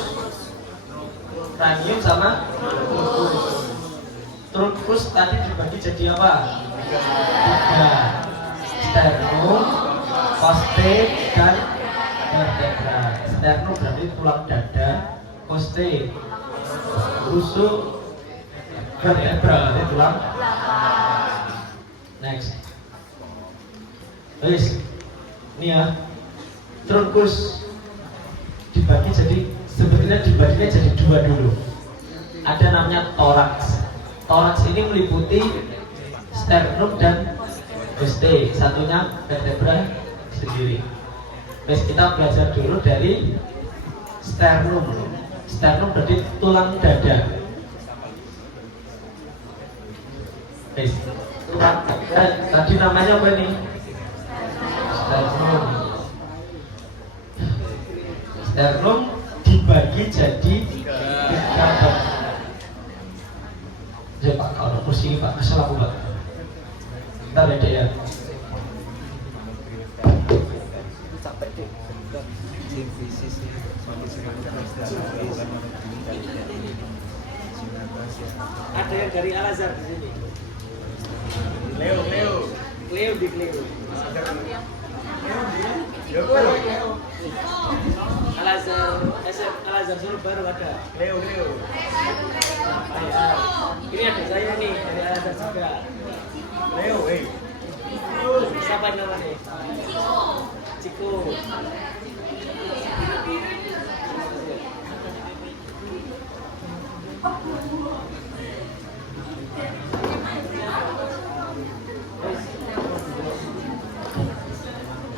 Kranium sama trunkus. Trunkus tadi dibagi jadi apa? 3. Sternum, coste, dan vertebra. Sternum berarti tulang dada, coste rusuk, vertebra berarti tulang. Next. Guys, ini ya. Trunkus dibagi jadi, sebetulnya dibaginya jadi 2 dulu. Ada namanya toraks. Toraks ini meliputi sternum dan coste. Satunya vertebra sendiri. Guys, kita belajar dulu dari sternum. Sternum berarti tulang dada. Guys, tadi namanya apa nih? Sternum. Sternum dibagi jadi 3. Ya Pak, kalau kursi ini Pak, kesel aku Pak. Bentar ya Dek ya. Ada yang dari Al-Azhar di sini. Leo di Leo. Al-Azhar Solo baru ada. Leo. Ini ada saya nih dari Al-Azhar juga. Leo, siapa namanya? Ciko.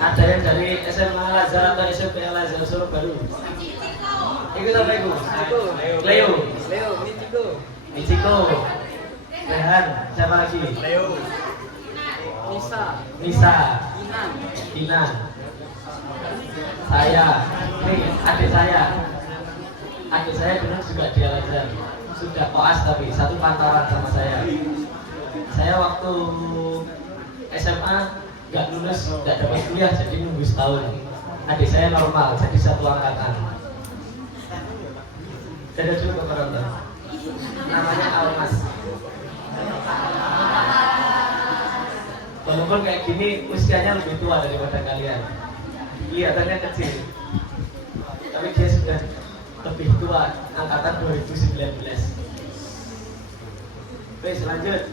Ada yang dari SMA Al-Azhar atau SMP Al-Azhar Solo baru? Ikut apa itu? Leo, ini Ciko. Rehan, siapa lagi? Leo. Nisa. Inan. Saya. Ini adik saya. Adik saya dulu juga di Al-Azhar. Sudah koas tapi satu pantaran sama saya. Saya waktu SMA nggak lulus, nggak dapat kuliah, jadi nunggu setahun. Adik saya normal, jadi satu angkatan. Ada juga penonton. Namanya Almas. Walaupun kayak gini usianya lebih tua daripada kalian, kelihatannya kecil, tapi dia sudah lebih tua, angkatan 2019. Oke, lanjut.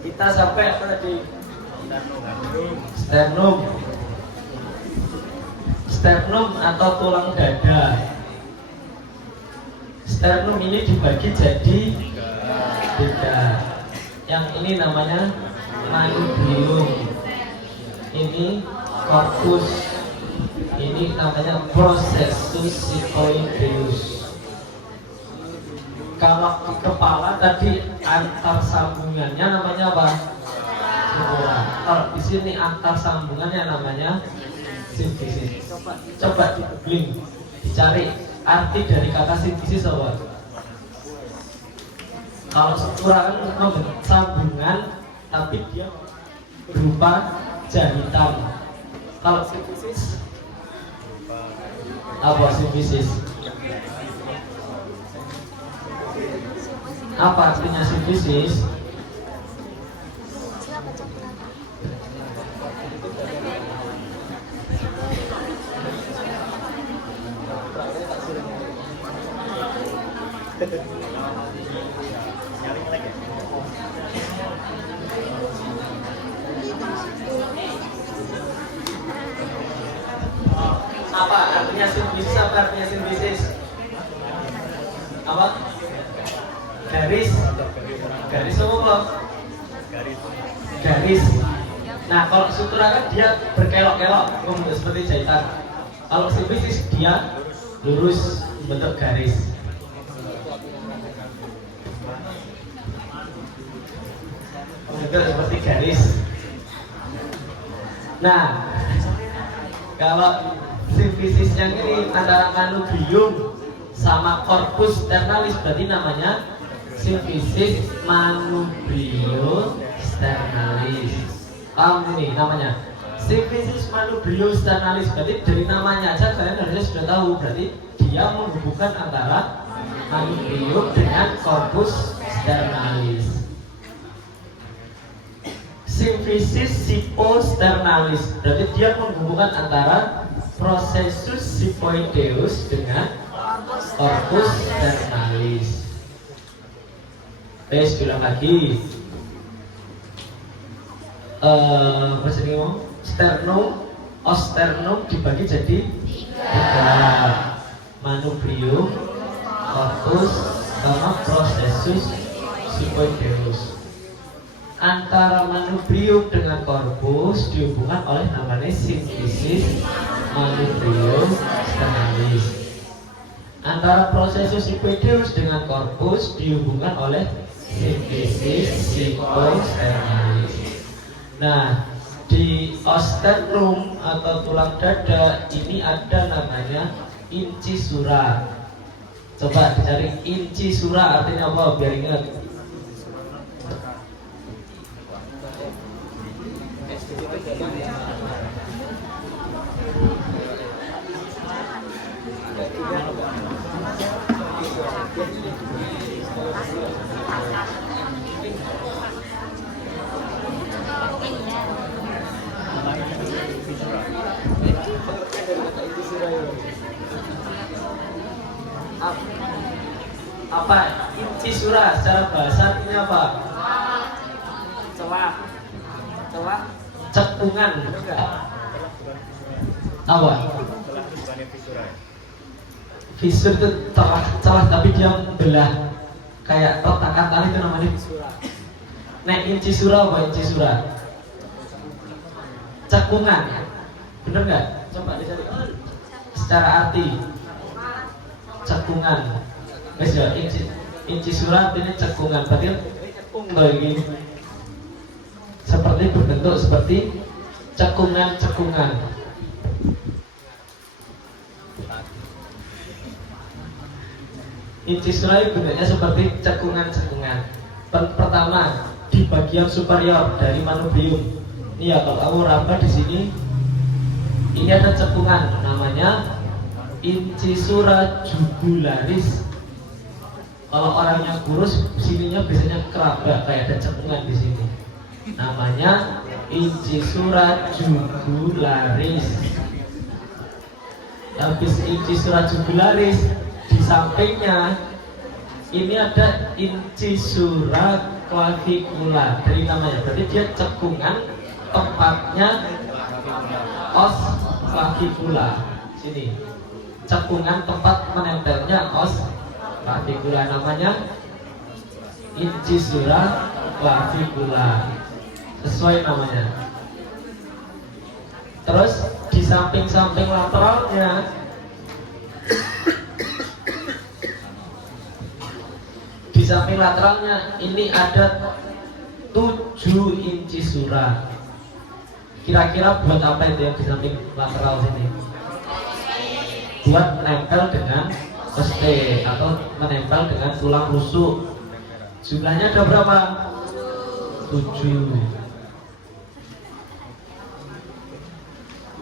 Kita sampai apa tadi? Sternum. Sternum atau tulang dada. Sternum ini dibagi jadi 3. Yang ini namanya manubrium. Ini corpus. Ini namanya processus sitoideus. Kalau kepala tadi antar sambungannya namanya apa? Subura. Kalau di sini antar sambungannya namanya sinfisis. Coba di googling, dicari arti dari kata sinfisis apa? Kalau subura kan membentuk sambungan, tapi dia berupa jahitan. Kalau sinfisis apa sinfisis? Apa artinya sinfisis? Apa artinya sintesis? Apa artinya sintesis? Apa? Garis. Garis apa? Garis. Nah, kalau sutra kan dia berkelok-kelok, membentuk seperti jahitan. Kalau sintesis dia lurus, bentuk garis. Bentuk seperti garis. Nah, kalau simfisis yang ini antara manubrium sama corpus sternalis berarti namanya simfisis manubrium sternalis. Paham ini namanya? Simfisis manubrium sternalis berarti dari namanya aja kalian harusnya sudah tahu, berarti dia menghubungkan antara manubrium dengan corpus sternalis. Simfisis siposternalis berarti dia menghubungkan antara processus sipoideus dengan corpus sternalis. Bilang lagi, sternum, osternum dibagi jadi tiga, manubrium, corpus, sama processus sipoideus. Antara manubrium dengan corpus dihubungkan oleh namanya simfisis manubrium sternalis. Antara processus sipoideus dengan corpus dihubungkan oleh simfisis siposternalis. Nah, di osternum atau tulang dada ini ada namanya incisura. Coba dicari incisura artinya apa biar ingat. Apa incisura secara bahasa artinya apa? Celah. Celah. Cekungan. Enggak. Apa? Fisur itu celah tapi dia membelah kayak retakan tali itu namanya fisura. Nah, incisura apa incisura? Cekungan. Bener nggak? Coba dicari secara arti. Cekungan. Guys ya, incisura artinya cekungan. Berarti cekung lagi. Seperti berbentuk seperti cekungan-cekungan. Incisura bentuknya seperti cekungan-cekungan. Pertama di bagian superior dari manubrium. Ini ya, kalau kamu raba di sini, ini ada cekungan, namanya incisura jugularis. Kalau orangnya kurus, sininya biasanya keraba, kayak ada cekungan di sini. Namanya incisura jugularis. Habis incisura jugularis, di sampingnya ini ada incisura clavicula. Dari namanya, berarti dia cekungan, tempatnya os clavicula. Sini, cekungan tempat menempelnya os clavicula, namanya incisura clavicula. Sesuai namanya. Terus di samping-samping lateralnya di samping lateralnya ini ada 7 incisura. Kira-kira buat apa itu yang di samping lateral sini? Buat menempel dengan oste atau menempel dengan tulang rusuk. Jumlahnya ada berapa? 7.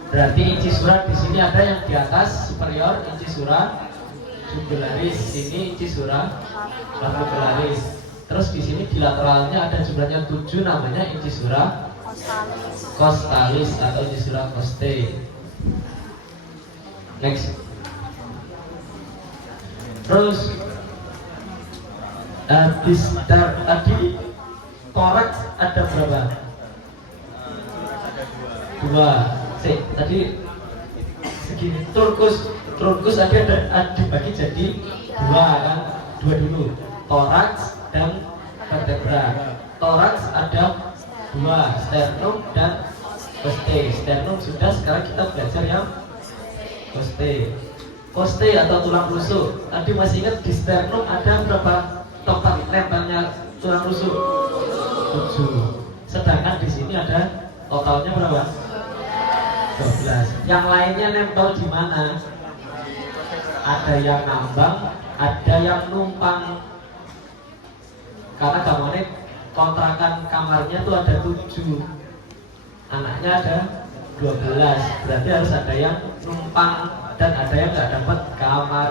Berarti incisura di sini ada yang di atas superior incisura jugularis, sini incisura clavicularis. Terus di sini di lateralnya ada jumlahnya 7, namanya incisura costalis atau incisura costae. Next. Terus Tadi toraks ada berapa? Dua. Tadi segini. Trunkus tadi ada dibagi jadi dua kan? Dua dulu. Toraks dan vertebra. Toraks ada dua, sternum dan costae. Sternum sudah, sekarang kita belajar yang costae. Costae atau tulang rusuk. Tadi masih ingat di sternum ada berapa tempat nempelnya tulang rusuk? 7. Sedangkan di sini ada totalnya berapa? 12. Yang lainnya nempel di mana? Ada yang ngambang, ada yang numpang. Karena kamarnya kontrakan kamarnya tuh ada 7. Anaknya ada 12. Berarti harus ada yang numpang dan ada yang nggak dapat kamar.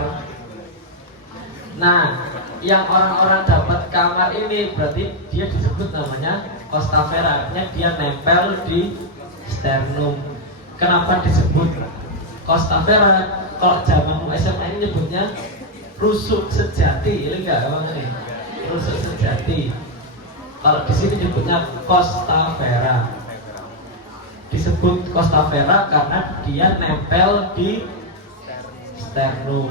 Nah, yang orang-orang dapat kamar ini berarti dia disebut namanya costa vera, artinya dia nempel di sternum. Kenapa disebut costa vera? Kalau zaman SMA ini nyebutnya rusuk sejati, ini enggak emang ini? Rusuk sejati. Kalau di sini nyebutnya costa vera. Disebut costa vera karena dia nempel di sternum.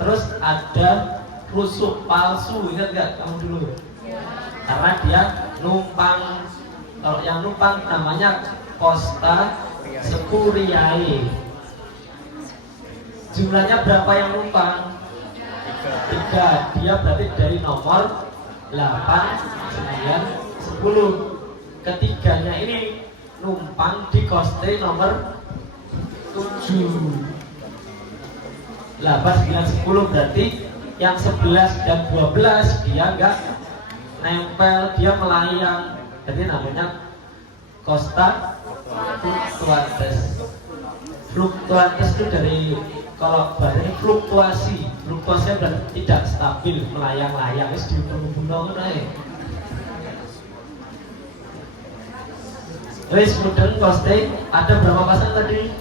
Terus ada rusuk palsu, ingat nggak kamu dulu? Karena dia numpang. Kalau yang numpang namanya costa spuriae. Jumlahnya berapa yang numpang? 3. Dia berarti dari nomor 8, 9, 10. Ketiganya ini numpang di costae nomor 7. 8, 9, 10 berarti yang 11 dan 12 dia enggak nempel, dia melayang. Jadi namanya costa fluctuantes. Fluctuantes itu dari, kalau bahasanya fluktuasi. Fluktuasinya berarti tidak stabil, melayang-layang. Wis diubung-ubung ae. Wis mudeng costae ada berapa pasang tadi?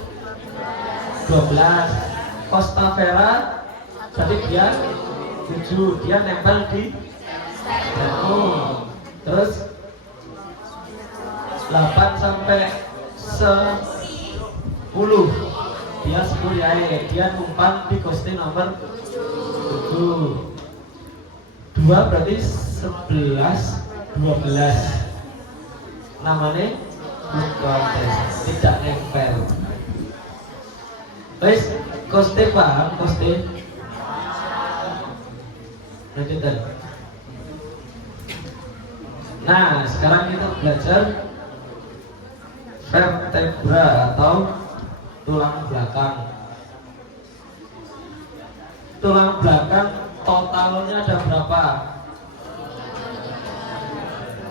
12. Costa vera berarti dia 7, dia nempel di sternum. Terus 8 sampai 10 dia spuriae, dia numpang di costae nomor 7. 2 berarti 11, 12 namanya fluctuantes, tidak nempel. Wes, costae paham? Costae lanjutan. Nah, sekarang kita belajar vertebra atau tulang belakang. Tulang belakang totalnya ada berapa?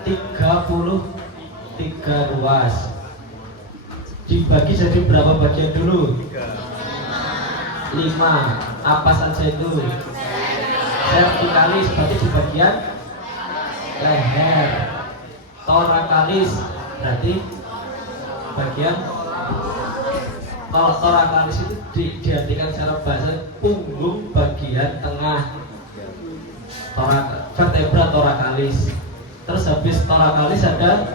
33 ruas. Dibagi jadi berapa bagian dulu? 5. Apa saja itu? Vertikalis berarti di bagian leher. Torakalis berarti bagian, kalau torakalis itu diartikan secara bahasa punggung bagian tengah. Vertebra torakalis. Terus habis torakalis ada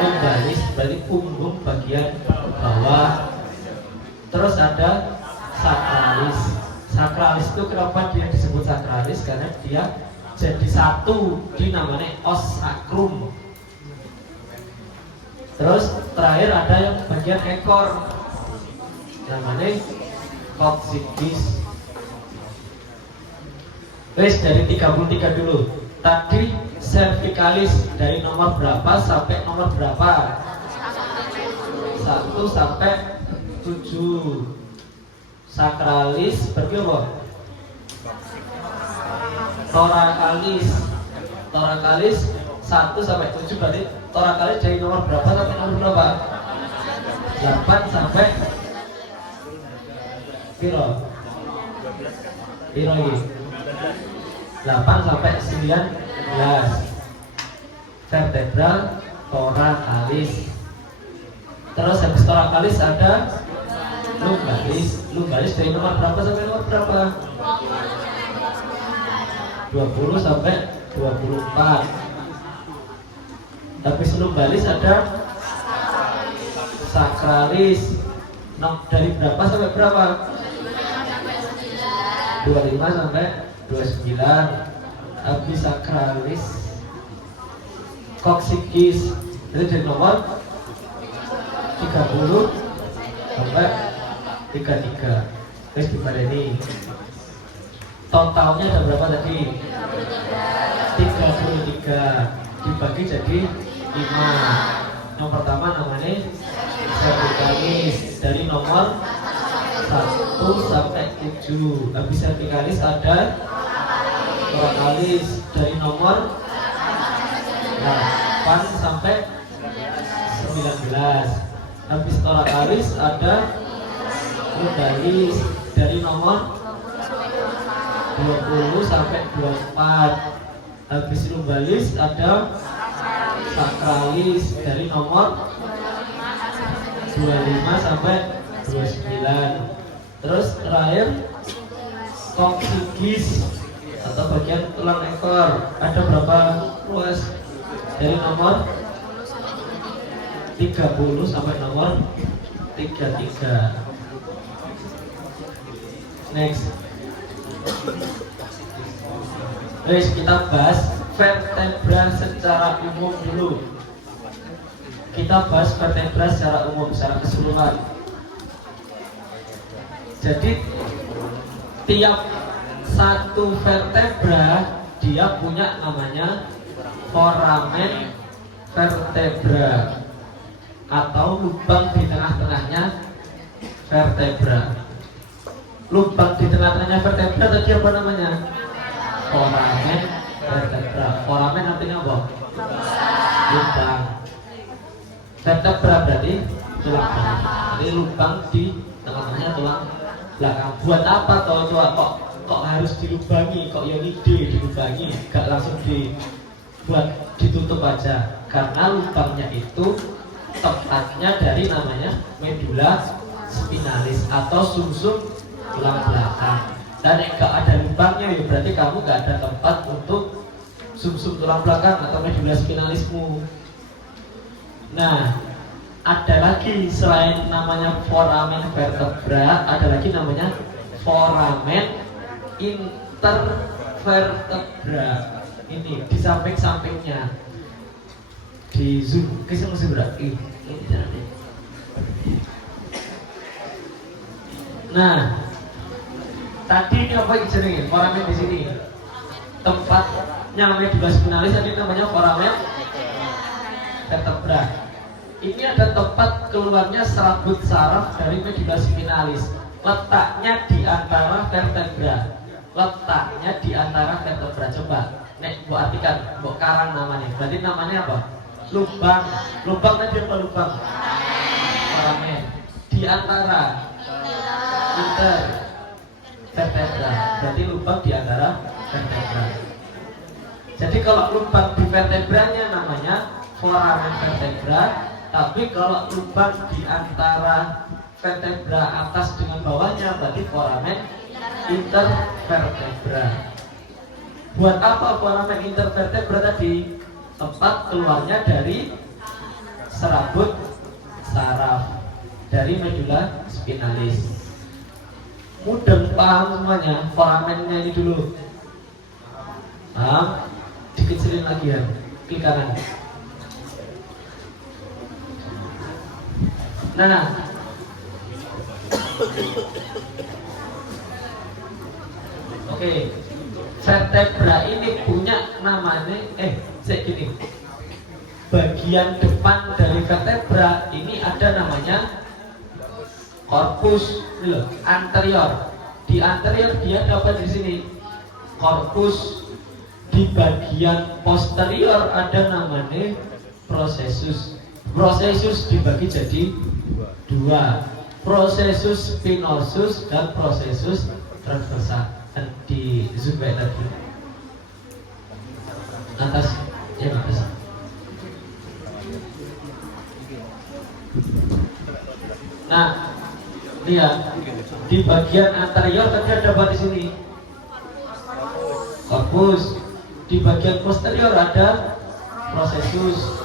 lumbalis berarti punggung bagian bawah. Terus ada sakralis. Sakralis itu kenapa dia disebut sakralis? Karena dia jadi satu di namanya os sacrum. Terus terakhir ada yang bagian ekor namanya coccyx. Wes dari 33 dulu. Tadi cervicalis dari nomor berapa sampai nomor berapa? 1 sampai 7. Sakralis berarti apa? Torakalis 1 sampai 7 berarti torakalis dari nomor berapa sampai nomor berapa? 8 sampai piro ini? 8 sampai 19. Vertebra torakalis. Terus habis torakalis ada lumbalis. Lumbalis dari nomor berapa sampai nomor berapa? 20 sampai 24. Habis lumbalis ada sakralis. Nah, dari berapa sampai berapa? 25 sampai 29. Habis sakralis koksikis itu dari nomor 30 sampai 33. Terus gimana ini? Totalnya ada berapa tadi? 33 dibagi jadi 5. Yang pertama namanya sertikalis dari nomor 1 sampai 7. Habis sertikalis ada torakalis dari nomor 8 sampai 19. Habis torakalis ada lumbalis dari nomor 20 sampai 24. Habis lumbalis ada sakralis dari nomor 25 sampai 29. Terus terakhir koksikis atau bagian tulang ekor ada berapa ruas? Dari nomor 30 sampai nomor 33. Next. Guys, kita bahas vertebra secara umum dulu. Kita bahas vertebra secara umum, secara keseluruhan. Jadi tiap satu vertebra dia punya namanya foramen vertebra atau lubang di tengah-tengahnya vertebra. Lubang di tengah-tengahnya vertebra tadi apa namanya? Foramen vertebra. Foramen artinya apa? Lubang. Vertebra berarti tulang belakang. Jadi lubang di tengah-tengahnya tulang belakang. Buat apa toh kok harus dilubangi? Kok yang ide dilubangi? Gak langsung dibuat ditutup aja. Karena lubangnya itu tepatnya dari namanya medula spinalis atau sumsum tulang belakang. Dan gak ada lubangnya ya berarti kamu gak ada tempat untuk sumsum tulang belakang atau medula spinalismu. Nah, ada lagi selain namanya foramen vertebra, ada lagi namanya foramen intervertebra. Ini di samping-sampingnya. Di zoom, kisah mesti berarti. Nah, tadi ini apa jenenge? Foramen di sini. Tempatnya medula spinalis tadi namanya foramen vertebra. Ini ada tempat keluarnya serabut saraf dari medula spinalis. Letaknya di antara vertebra. Letaknya di antara vertebra. Coba, nek buat artikan, buat karang namanya. Berarti namanya apa? Lubang. Lubang tadi apa lubang? Foramen. Di antara intervertebra. Berarti lubang di antara vertebra. Jadi kalau lubang di vertebranya namanya foramen vertebra. Tapi kalau lubang di antara vertebra atas dengan bawahnya berarti foramen intervertebra. Buat apa foramen intervertebra tadi? Tempat keluarnya dari serabut saraf dari medula spinalis. Mudah paham semuanya. Foramennya ini dulu. Paham? Dikecilin lagi ya. Klik kanan. Nah, oke, vertebra ini punya namanya, gini. Bagian depan dari vertebra ini ada namanya korpus, anterior. Di anterior dia dapat di sini. Korpus. Di bagian posterior ada namanya processus. Processus dibagi jadi dua, processus spinosus dan processus transversa. Dan di zoom tadi atas ya atas. Nah, lihat di bagian anterior tadi ada apa di sini? Korpus corpus. Di bagian posterior ada processus.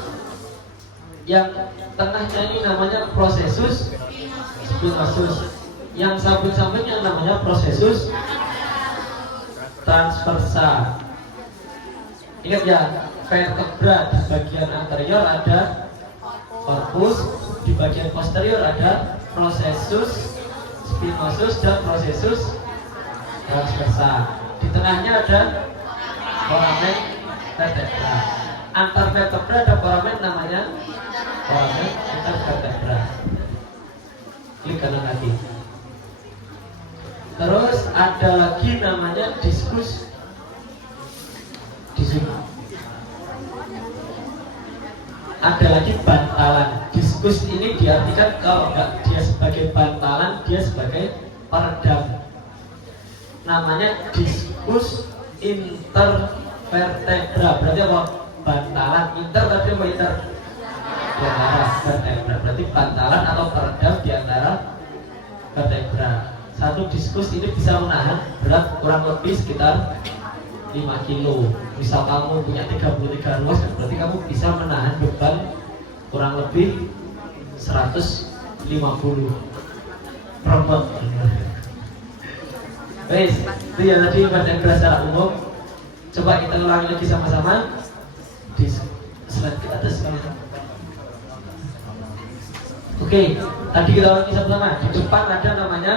Yang tengahnya ini namanya processus spinosus. Yang samping-sampingnya namanya processus transversa. Ingat ya, vertebra di bagian anterior ada corpus, di bagian posterior ada processus spinosus dan processus transversa. Di tengahnya ada foramen vertebra. Antar vertebra ada foramen namanya foramen intervertebra. Klik kanan kaki. Terus ada lagi namanya diskus. Ada lagi bantalan. Diskus ini diartikan kalau enggak dia sebagai bantalan, dia sebagai peredam. Namanya diskus intervertebra. Berarti apa? Bantalan. Inter tadi apa inter? Di antara vertebra. Berarti bantalan atau peredam di antara vertebra. Satu diskus ini bisa menahan berat kurang lebih sekitar 5 kilo. Misal kamu punya 33 ruas, berarti kamu bisa menahan beban kurang lebih 150 perempat. Baik, itu yang tadi vertebra secara umum. Coba kita ulangi lagi sama-sama di slide ke atas ini. Oke, tadi kita ulangi sama-sama. Di depan ada namanya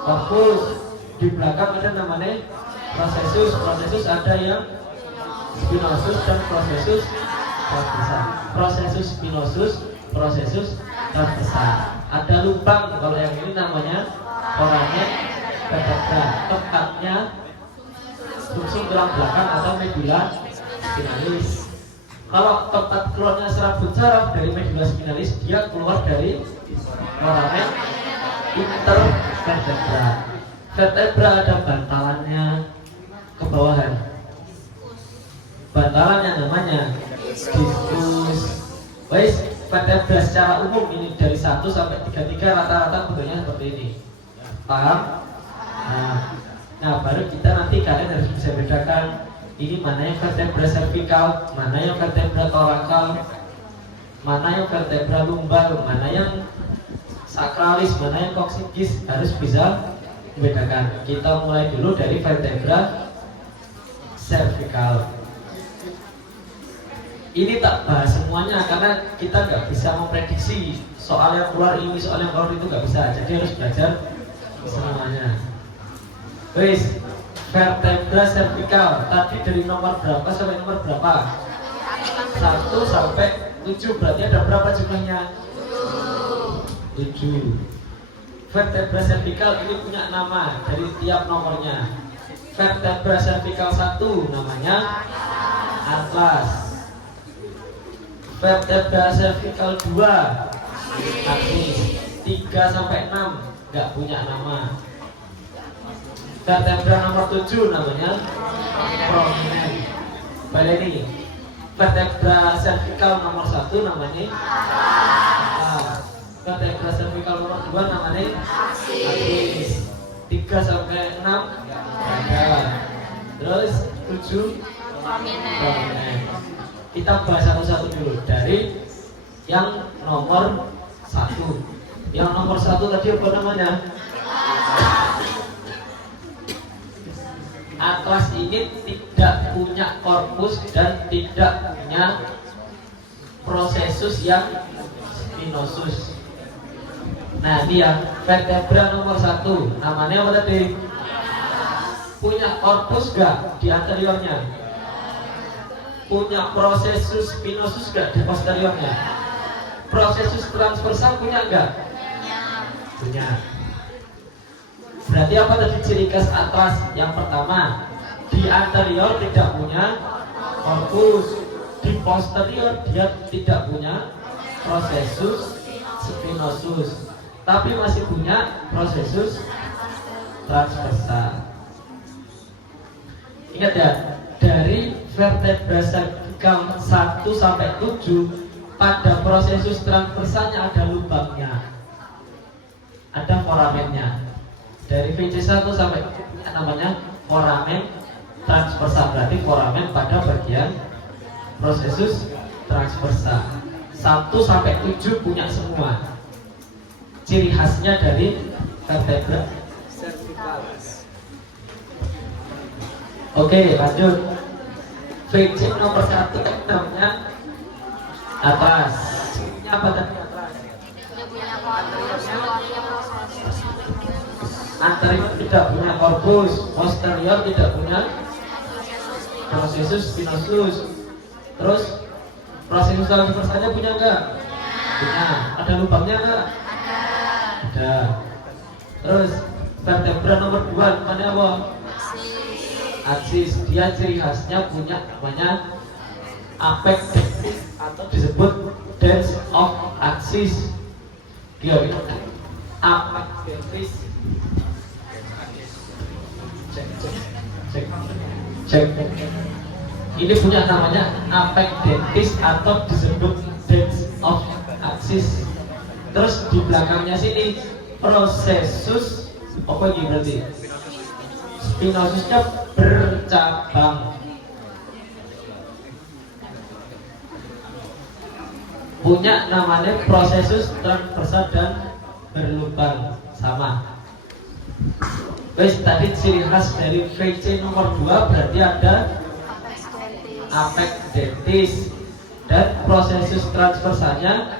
corpus, di belakang ada namanya processus. Processus ada yang spinosus dan processus transversa. Processus spinosus, processus transversa. Ada lubang, kalau yang ini namanya foramen vertebra. Tempatnya sumsum tulang belakang atau medula spinalis. Kalau tempat keluarnya serabut saraf dari medula spinalis, dia keluar dari foramen intervertebra. Vertebra ada bantalannya ke bawahan. Bantalannya namanya diskus. Wais, vertebra secara umum ini dari 1 sampai 33 rata-rata bentuknya seperti ini. Paham? Nah, baru kita nanti kalian harus bisa bedakan ini mana yang vertebra cervical, mana yang vertebra thoracal, mana yang vertebra lumbar, mana yang sacralis, mana yang coccygeus. Harus bisa membedakan. Kita mulai dulu dari vertebra cervical. Ini tak bahas semuanya karena kita nggak bisa memprediksi soal yang keluar ini, soal yang keluar itu nggak bisa. Jadi harus belajar semuanya. Guys, vertebra cervical tadi dari nomor berapa sampai nomor berapa? 1 sampai 7, berarti ada berapa jumlahnya? 7. Vertebra cervical ini punya nama dari tiap nomornya. Vertebra cervical 1 namanya atlas. Vertebra cervical 2 Axis. 3 sampai 6 nggak punya nama. Vertebra nomor 7 namanya prominent. Baleni. Vertebra cervical nomor 1 namanya vertebra cervical nomor 2 namanya axis. 3 sampai 6 ada. Terus 7 prominent. Kita bahas satu-satu dulu dari yang nomor 1. Yang nomor 1 tadi apa namanya? Atlas ini tidak punya korpus dan tidak punya processus yang spinosus. Nah ini ya, vertebra nomor 1 namanya apa tadi? Punya korpus gak di anteriornya? Punya processus spinosus gak di posteriornya? Processus transversa punya gak? Punya. Berarti apa tadi ciri khas atlas? Yang pertama, di anterior tidak punya korpus, di posterior dia tidak punya processus spinosus, tapi masih punya processus transversa. Ingat ya, dari vertebra cervical 1 sampai 7 pada processus transversanya ada lubangnya, ada foramennya. Dari VC1 sampai namanya foramen transversa, berarti foramen pada bagian prosesus transversa. 1 sampai 7 punya semua. Ciri khasnya dari vertebra cervicalis. Oke, lanjut. VC nomor 1 namanya atas. Ini apa tadi atas? Anterior tidak punya corpus, posterior tidak punya prosesus spinosus. Terus prosesus transversanya punya enggak? Punya. Ada lubangnya enggak? Ada. Terus vertebra nomor 2 namanya apa? Aksis. Dia ciri khasnya punya namanya apex atau disebut dance of axis. Dia itu apex dentis. Cek. Ini punya namanya apex dentis atau disebut dance of axis. Terus di belakangnya sini prosesus apa ini berarti? Spinosusnya bercabang. Punya namanya prosesus transversa dan berlubang sama. Wes tadi ciri khas dari VC nomor 2 berarti ada apex dentis dan prosesus transversanya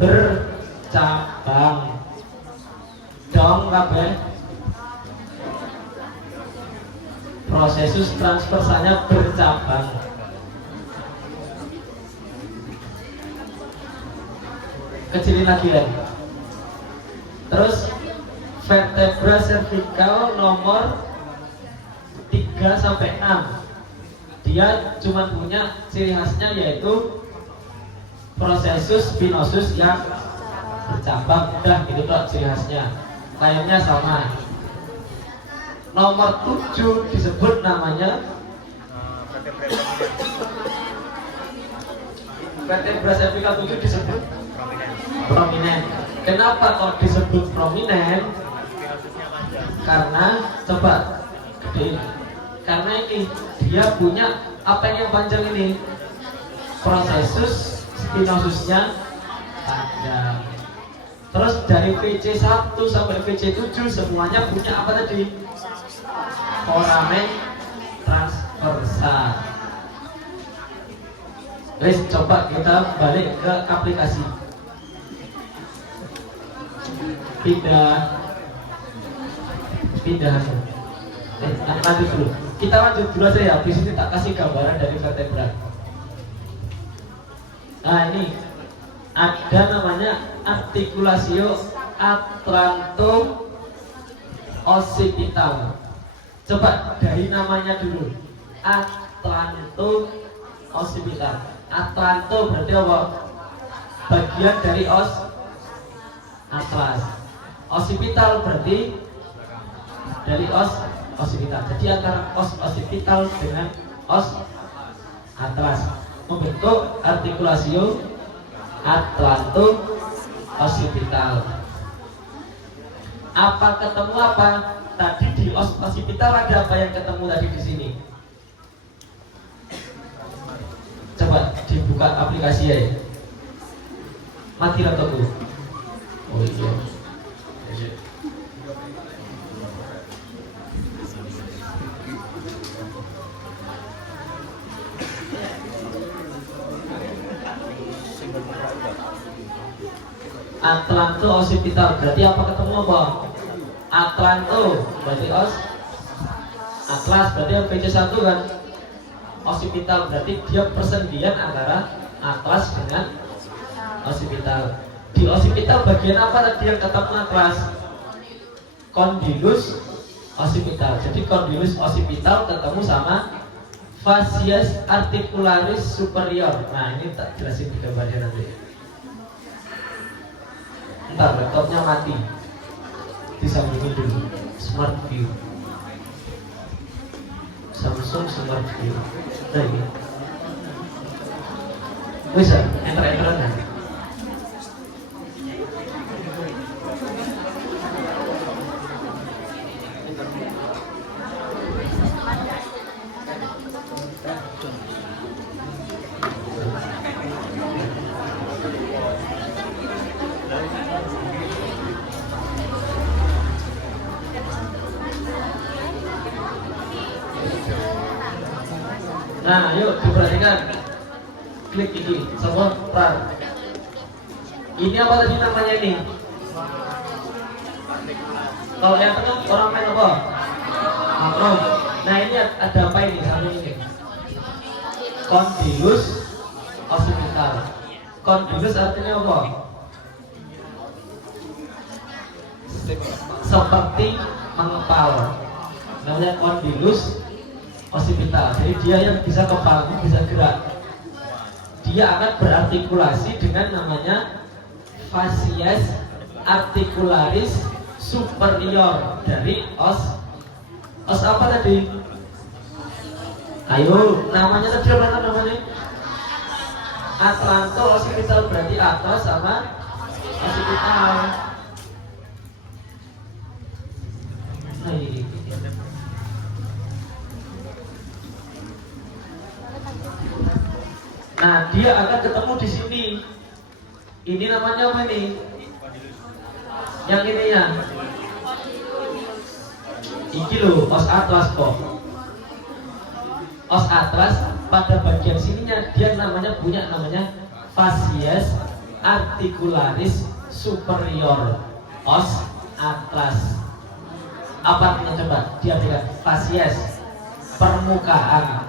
bercabang. Dong kabeh. Prosesus transversanya bercabang. Kecilin lagi ya. Terus vertebra cervical nomor 3 sampai 6. Dia cuma punya ciri khasnya yaitu prosesus spinosus yang bercabang. Udah gitu kok ciri khasnya. Lainnya sama. Nomor 7 disebut namanya vertebra cervical 7 disebut prominent. Kenapa kok disebut prominent? Karena coba gede. Karena ini dia punya apa yang panjang ini? Prosesus spinosusnya panjang. Terus dari VC 1 sampai VC 7 semuanya punya apa tadi? Foramen transversa. Wes coba kita balik ke aplikasi. Pindah. Lanjut dulu. Kita lanjut dulu aja ya. Di sini tak kasih gambaran dari vertebra. Nah ini ada namanya articulatio atlanto-occipital. Coba dari namanya dulu. Atlanto-occipital. Atlanto berarti apa? Bagian dari os atlas. Occipital berarti dari os occipital. Jadi antara os occipital dengan os atlas membentuk articulatio atlanto-occipital. Apa ketemu apa? Tadi di os occipital ada apa yang ketemu tadi di sini? Coba dibuka aplikasi ya. Mati laptopku. Oh iya. Atlanto-occipital berarti apa ketemu apa? Atlanto berarti os atlas berarti VC1 kan. Occipital berarti dia persendian antara atlas dengan occipital. Di occipital bagian apa tadi yang ketemu atlas? Condylus occipital. Jadi condylus occipital ketemu sama fascias articularis superior. Nah ini tak jelasin di gambarnya nanti. Ntar laptopnya mati. Disambungin dulu. Smart View. Samsung Smart View. Nah ini. Bisa enter-enteran kan? Nah, yuk diperhatikan. Klik ini, semua prar. Ini apa tadi namanya ini? Kalau yang tengah orang main apa? Makro. Nah ini ada apa ini? Satu ini. Condylus occipital. Condylus artinya apa? Seperti mengepal. Namanya condylus occipital. Jadi dia yang bisa kepal, bisa gerak. Dia akan berartikulasi dengan namanya facies articularis superior dari os apa tadi? Ayo, namanya tadi apa namanya? Atlanto occipital, berarti atas sama occipital. Nah, dia akan ketemu di sini. Ini namanya apa nih? Yang ini ya. Iki loh, os atlas kok. Os atlas pada bagian sininya dia punya namanya facies articularis superior. Os atlas. Apa artinya coba? Dia bilang facies permukaan,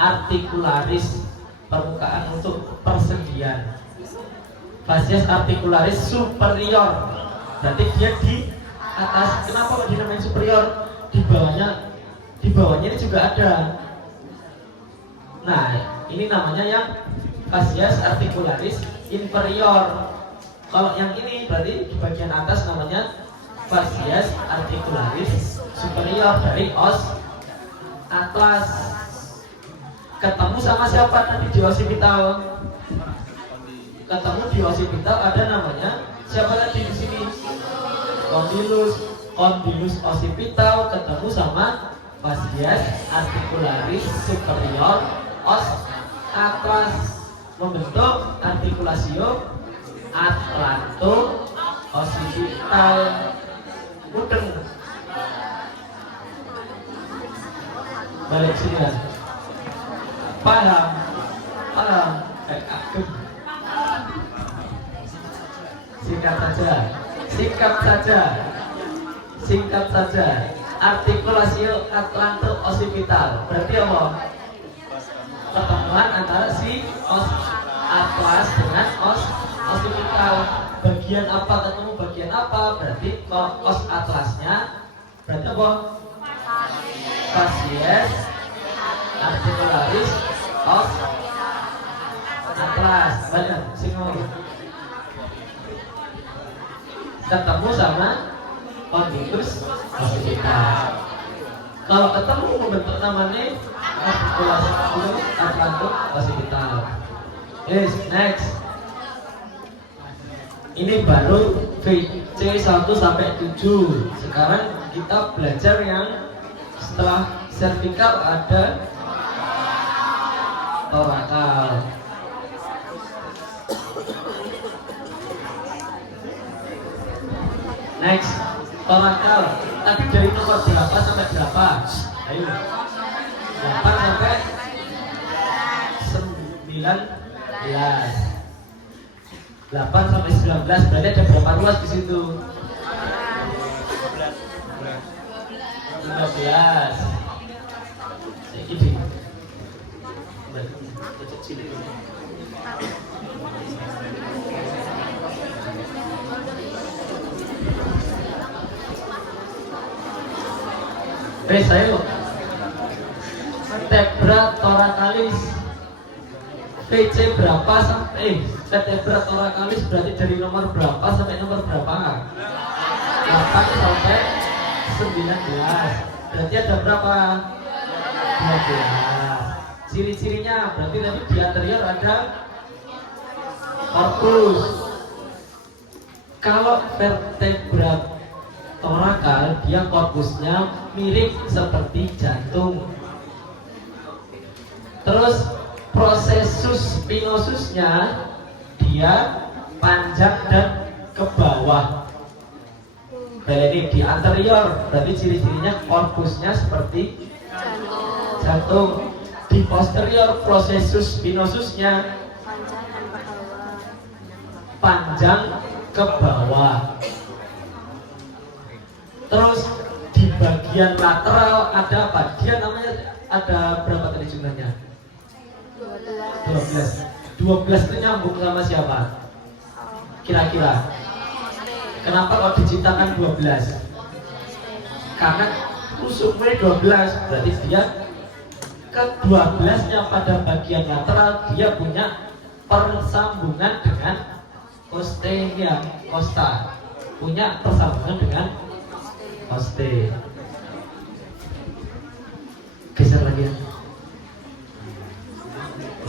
articularis permukaan untuk persendian. Facies articularis superior, berarti dia di atas. Kenapa kok dinamain superior? Di bawahnya ini juga ada. Nah, ini namanya yang facies articularis inferior. Kalau yang ini berarti di bagian atas namanya facies articularis superior dari os atlas. Ketemu sama siapa tadi di occipital? Ketemu di occipital ada namanya siapa tadi di sini? Condylus occipital ketemu sama facies articularis superior os atlas, membentuk articulatio atlanto occipital. Mudeng. Balik sini kan. Paham? Kayak agem. Singkat saja. Articulatio atlanto occipital. Berarti apa? Pertemuan antara si os atlas dengan os occipital. Bagian apa ketemu bagian apa? Berarti kalau os atlasnya berarti apa? Facies articularis os atlas. Banyak singgung. Ketemu sama condylus occipital. Kalau ketemu membentuk namanya articulation atlanto occipital. Yes, next. Ini baru VC 1 sampai 7. Sekarang kita belajar yang setelah cervical ada thoracal. Next, thoracal. Tapi dari nomor berapa sampai berapa? Ayo. 8 sampai 19. 8 sampai 19 berarti ada berapa ruas di situ? 15. Ini. Saya vertebra thoracalis VC berapa sampai vertebra thoracalis berarti dari nomor berapa sampai nomor berapa? 8 sampai 19. Berarti ada berapa? 12. Ciri-cirinya berarti tadi di anterior ada corpus. Kalau vertebra thoracal dia korpusnya mirip seperti jantung. Terus prosesus spinosusnya dia panjang dan ke bawah. Berarti di anterior berarti ciri-cirinya korpusnya seperti jantung. Di posterior processus spinosusnya panjang ke bawah. Terus di bagian lateral ada apa? Dia namanya ada berapa tadi jumlahnya? 12. 12 itu nyambung sama siapa? Kira-kira. Kenapa kok diciptakan 12? Karena tusuknya 12, berarti dia ke-12-nya pada bagian lateral dia punya persambungan dengan costa, punya persambungan dengan coste. Geser lagi ya.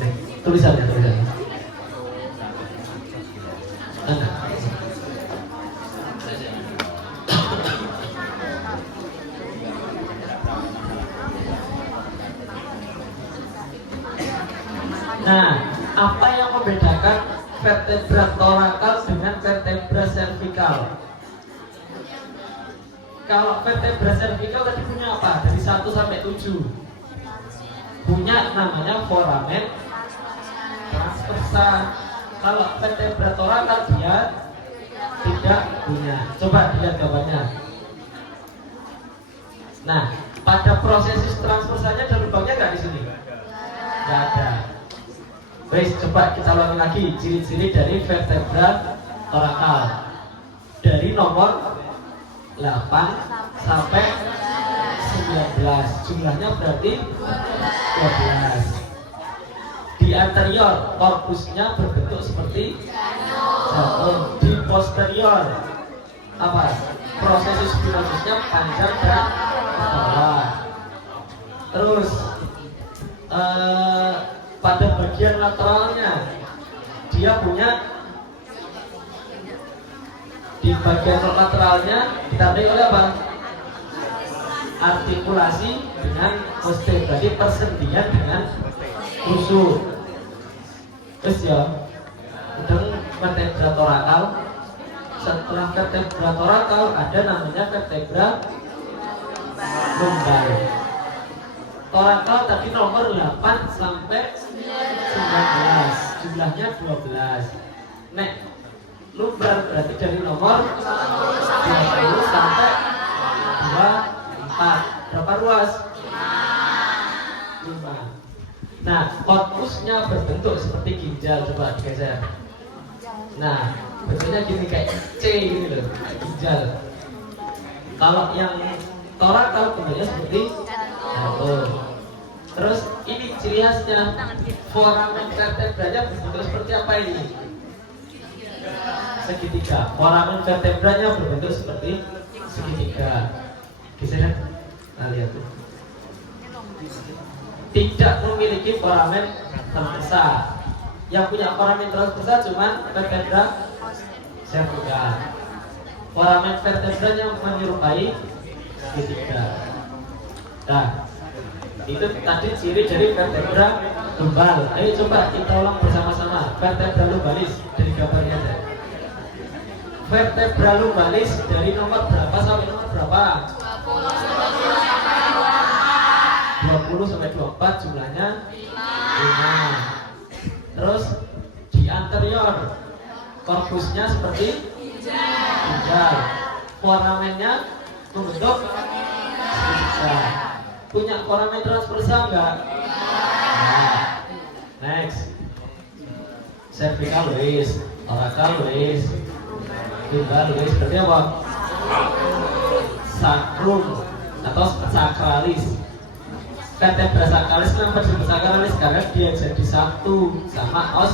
Nih, tulisannya. Nah, apa yang membedakan vertebra torakal dengan vertebra cervical? Kalau vertebra cervical tadi punya apa? Dari 1 sampai 7 punya namanya foramen transversa. Kalau vertebra torakal dia tidak punya. Coba dilihat gambarnya. Nah, pada proses transversanya ada lubangnya nggak di sini? Nggak ada. Baik, coba kita ulangi lagi ciri-ciri dari vertebra torakal dari nomor 8 sampai 19, jumlahnya berarti 12. Di anterior korpusnya berbentuk seperti jarum. Di posterior apa? Proses spinosusnya panjang dan ke bawah. Terus pada bagian lateralnya dia punya, di bagian lateralnya ditandai oleh apa? Artikulasi dengan coste, berarti persendian dengan tusuk. Terus ya, udah vertebra torakal. Setelah vertebra torakal ada namanya vertebra lumbal. Torakal tadi nomor 8 sampai 19, jumlahnya 12. Nek lumbal berarti dari nomor 20 sampai 24. Berapa ruas? 5. Nah, korpusnya berbentuk seperti ginjal. Coba digeser. Nah, bentuknya gini kayak C gini loh, ginjal. Kalau yang torakal bentuknya seperti jantung. Terus ini ciri khasnya, foramen vertebranya berbentuk seperti apa ini? Segitiga. Foramen vertebranya berbentuk seperti segitiga. Geser. Nah, lihat tuh. Tidak memiliki foramen transversa. Yang punya foramen transversa cuma vertebra cervical. Foramen vertebranya menyerupai segitiga. Nah, itu tadi ciri dari vertebra lumbal. Ayo coba kita ulang bersama-sama. Vertebra lumbalis dari gambarnya aja. Vertebra lumbalis dari nomor berapa sampai nomor berapa? 20 sampai 24, jumlahnya 5. Terus di anterior korpusnya seperti ginjal. Foramennya membentuk segitiga. Punya foramen transversa enggak? Nah, next. Cervical wis, torakal wis, lumbal wis, seperti apa? Sacrum atau sacralis. Vertebra sacralis kenapa disebut sacralis? Karena dia jadi satu sama os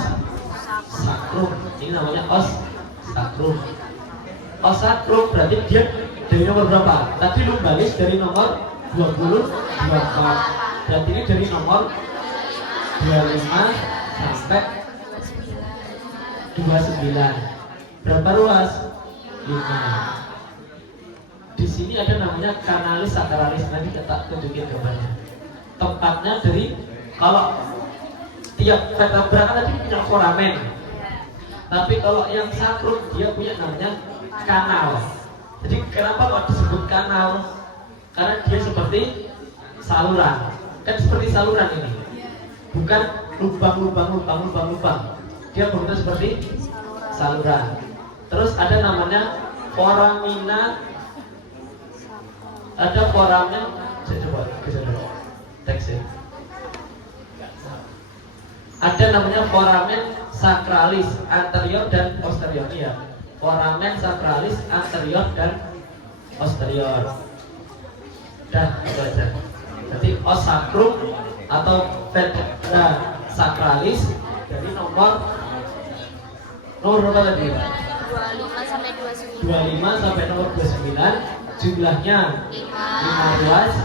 sacrum. Ini namanya os sacrum. Os sacrum berarti dia dari nomor berapa? Tadi lumbalis dari nomor 20, 24. Berarti ini dari nomor 25 sampai 29. Berapa ruas? 5. Di sini ada namanya kanalis sacralis. Nanti kita tunjukin gambarnya. Tempatnya dari, kalau tiap vertebra kan tadi punya foramen, tapi kalau yang sacrum dia punya namanya kanal. Jadi kenapa kok disebut kanal? Karena dia seperti saluran, kan seperti saluran ini. bukan lubang. Dia bentuknya seperti saluran. Terus ada namanya foramina, ada foramen. Saya coba geser dulu teksnya. Ada namanya foramen sakralis anterior dan posterior ya. Foramen sakralis anterior dan posterior. Dan itu aja. Jadi os sacrum atau vertebra sakralis jadi nomor berapa tadi? 25 sampai 29. 25 sampai nomor 29, jumlahnya 5 ruas.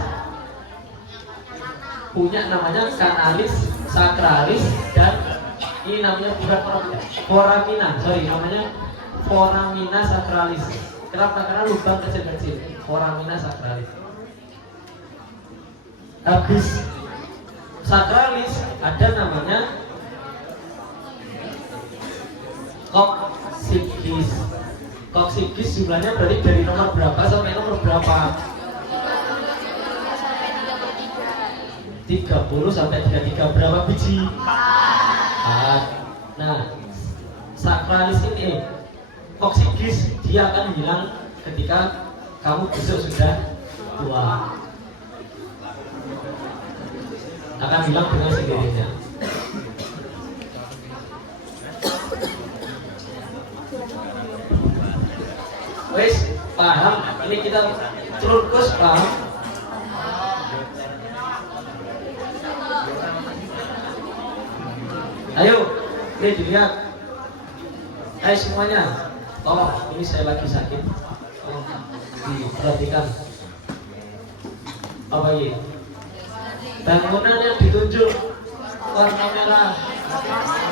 Punya namanya kanalis sakralis dan ini namanya bukan foramina, namanya foramina sakralis. Kenapa? Karena lubang kecil-kecil. Foramina sakralis. Habis sakralis ada namanya koksikis. Koksikis jumlahnya berarti dari nomor berapa sampai nomor berapa? 30 sampai 33. Berapa biji? 4. Nah, sakralis ini koksikis dia akan hilang ketika kamu besok sudah tua. Akan hilang dengan sendirinya. Wes, paham? Ini kita terus paham. Ayo, ini dilihat. Ayo semuanya, tolong. Ini saya lagi sakit. Tolong diperhatikan. Apa ini? Bangunan yang ditunjuk warna merah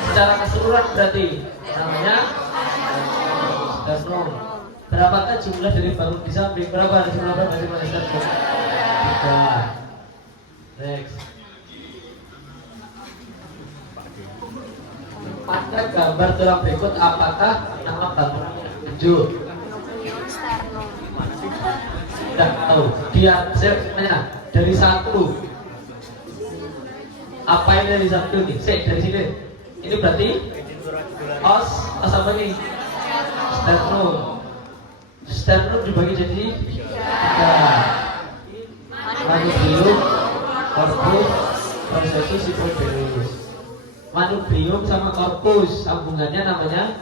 secara keseluruhan berarti namanya sternum. Berapakah jumlah dari bangun di samping? Berapa jumlah dari sternum? 3. Next. Pada gambar tulang berikut apakah nama bangunan tunjuk? Tidak tahu. Dia saya dari 1. Apa ini dari satu nih? Dari sini. Ini berarti os apa nih? Sternum. Sternum dibagi jadi 3. Manubrium, corpus, processus, hypodermis. Manubrium sama corpus sambungannya namanya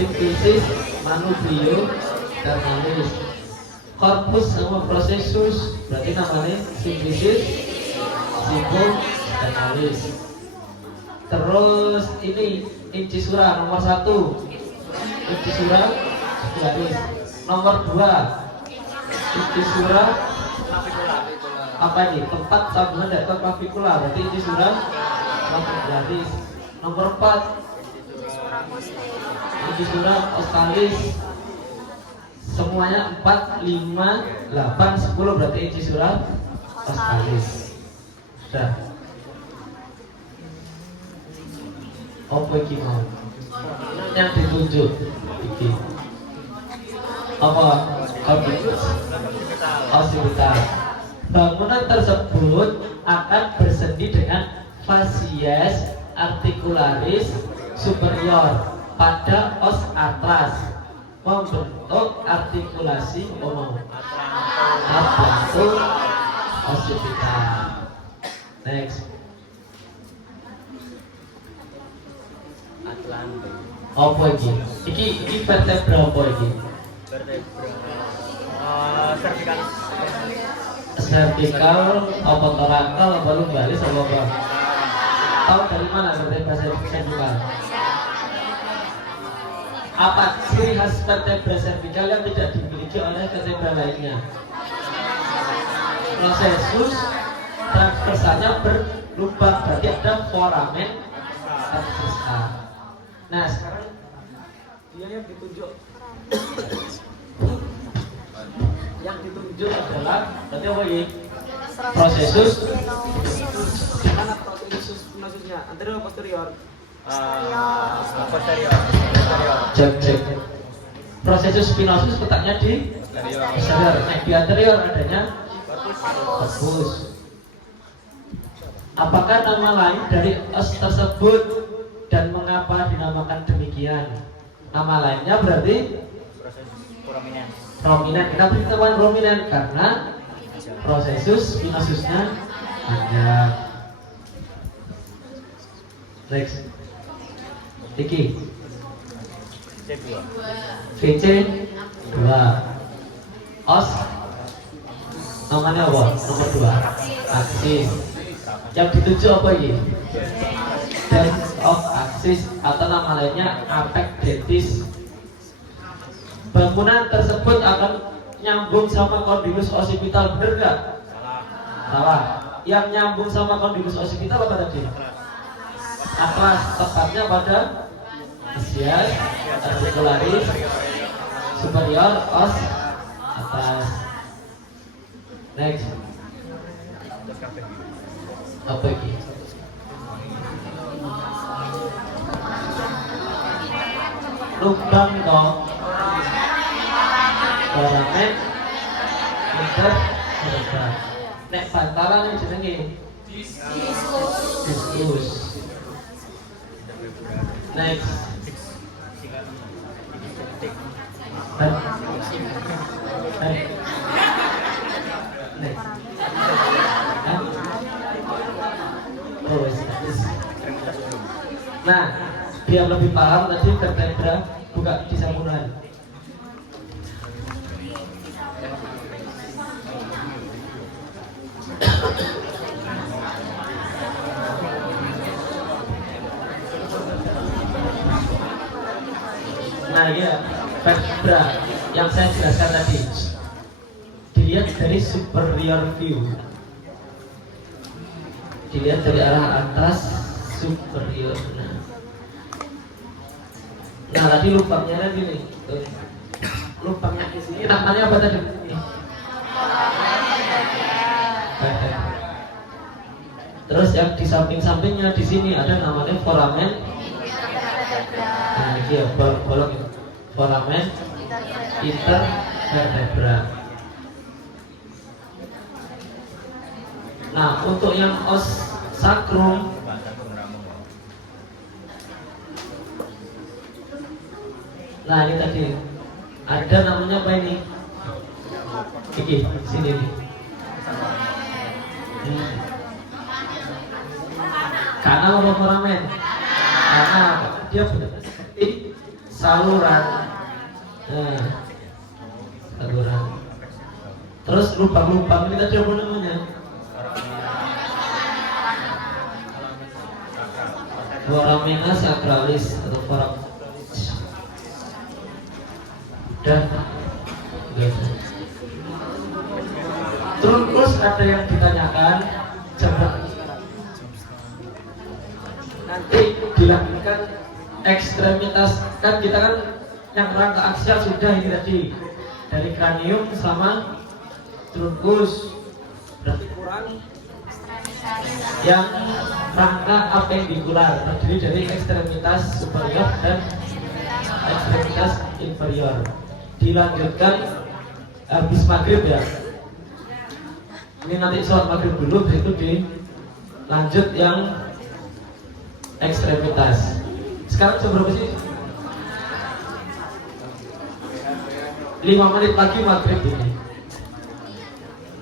symphysis, manubrium, ternalis. Corpus sama processus berarti namanya symphysis, ternalis. Terus ini incisura nomor 1. Incisura garis. Nomor 2. Incisura apa ini? Tempat sambungan data clavicular. Berarti incisura garis. Nomor 4. Incisura ostalis. Semuanya 4, 5, 8, 10 berarti incisura ostalis. Sudah. Apa iki mau? Yang ditunjuk iki. Apa? Osipital. Bangunan tersebut akan bersendi dengan fasies articularis superior pada os atlas membentuk artikulasi umum. Membentuk osipital. Next. Apa iki? Iki vertebra apa iki? Cervicalis. Cervical, apa torakal, apa lumbalis, apa? Tahu dari mana vertebra cervical? Apa ciri khas vertebra cervical yang tidak dimiliki oleh vertebra lainnya? Processus transversalnya berlubang, berarti ada foramen transversal. Nah sekarang dia yang ditunjuk adalah berarti apa ini? Processus. Di mana processus maksudnya? Anterior posterior? Posterior. Cek. Processus spinosus letaknya di posterior. Nah di anterior adanya corpus. Apakah nama lain dari os tersebut dan mengapa dinamakan demikian? Nama lainnya berarti prominent. Kenapa dinamakan prominent? Karena prosesus kinasusnya panjang. Next. Iki. VC 2. Os namanya apa? Nomor 2. Aksis. Yang dituju apa ini? Base of axis atau nama lainnya apekdetis. Bangunan tersebut akan nyambung sama kondilus occipital, bener nggak? Salah. Yang nyambung sama kondilus occipital apa tadi? Atlas, tepatnya pada ischias, articularis, superior, os, atas. Next. Apa ini? Lubang toh. Foramen intervertebra. Nek bantalan yang jenenge diskus. Next. Next. Oh, nah, biar lebih paham tadi vertebra buka di sambungan. Nah ya, vertebra yang saya jelaskan tadi dilihat dari superior view, dilihat dari arah atas superior. Nah tadi lubangnya tadi nih, lubangnya di sini namanya apa tadi? Terus yang di samping-sampingnya di sini ada namanya foramen. Nah ini ya bolong itu. Foramen intervertebra. Nah untuk yang os sacrum, nah ini tadi ada namanya apa ini? Iki sini nih. Karena apa foramen? Karena dia seperti saluran. Nah, saluran. Terus lubang-lubang ini tadi apa namanya? Foramina sacralis atau foramen. Dan terus ada yang ditanyakan, coba nanti dilakukan ekstremitas, kan kita kan yang rangka aksial sudah ini tadi dari kranium sama trunkus, berarti kurang yang rangka apendikular terdiri dari ekstremitas superior dan ekstremitas inferior. Dilanjutkan habis maghrib ya. Ini nanti sholat maghrib dulu, itu dilanjut yang ekstremitas. Sekarang jam berapa sih? 5 menit lagi maghrib ini.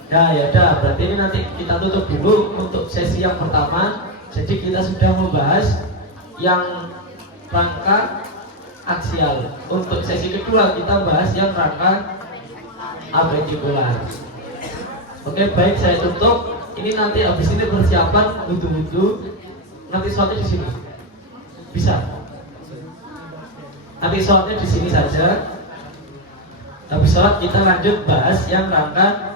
Nah ya udah, berarti ini nanti kita tutup dulu untuk sesi yang pertama. Jadi kita sudah membahas yang rangka aksial. Untuk sesi kedua kita bahas yang rangka apendikular. Oke, baik, saya tutup. Ini nanti habis ini persiapan wudhu-wudhu. Nanti sholatnya di sini. Bisa. Nanti sholatnya di sini saja. Habis sholat kita lanjut bahas yang rangka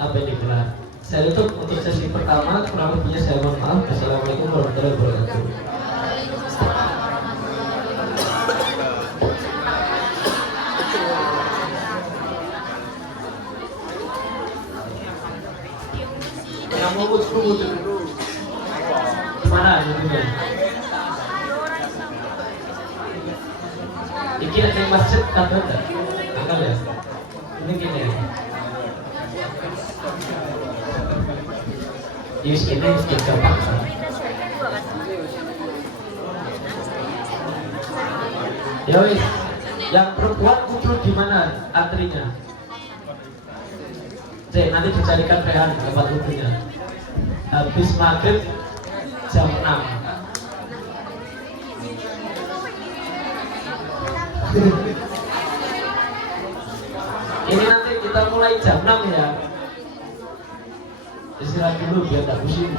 apendikular. Saya tutup untuk sesi pertama. Kurang lebihnya saya mohon maaf. Assalamualaikum warahmatullahi wabarakatuh. Mau wudhu dulu. Mana wudhunya? Ini ada yang masjid ada enggak? Angkat ya? Ini gini ya. Yes, ini gampang. Ya wis, yang perempuan kumpul di mana antrinya? Cek, nanti dicarikan rehan tempat kumpulnya. Habis maghrib jam 6. Ini nanti kita mulai jam 6 ya. Istirahat dulu biar tak pusing.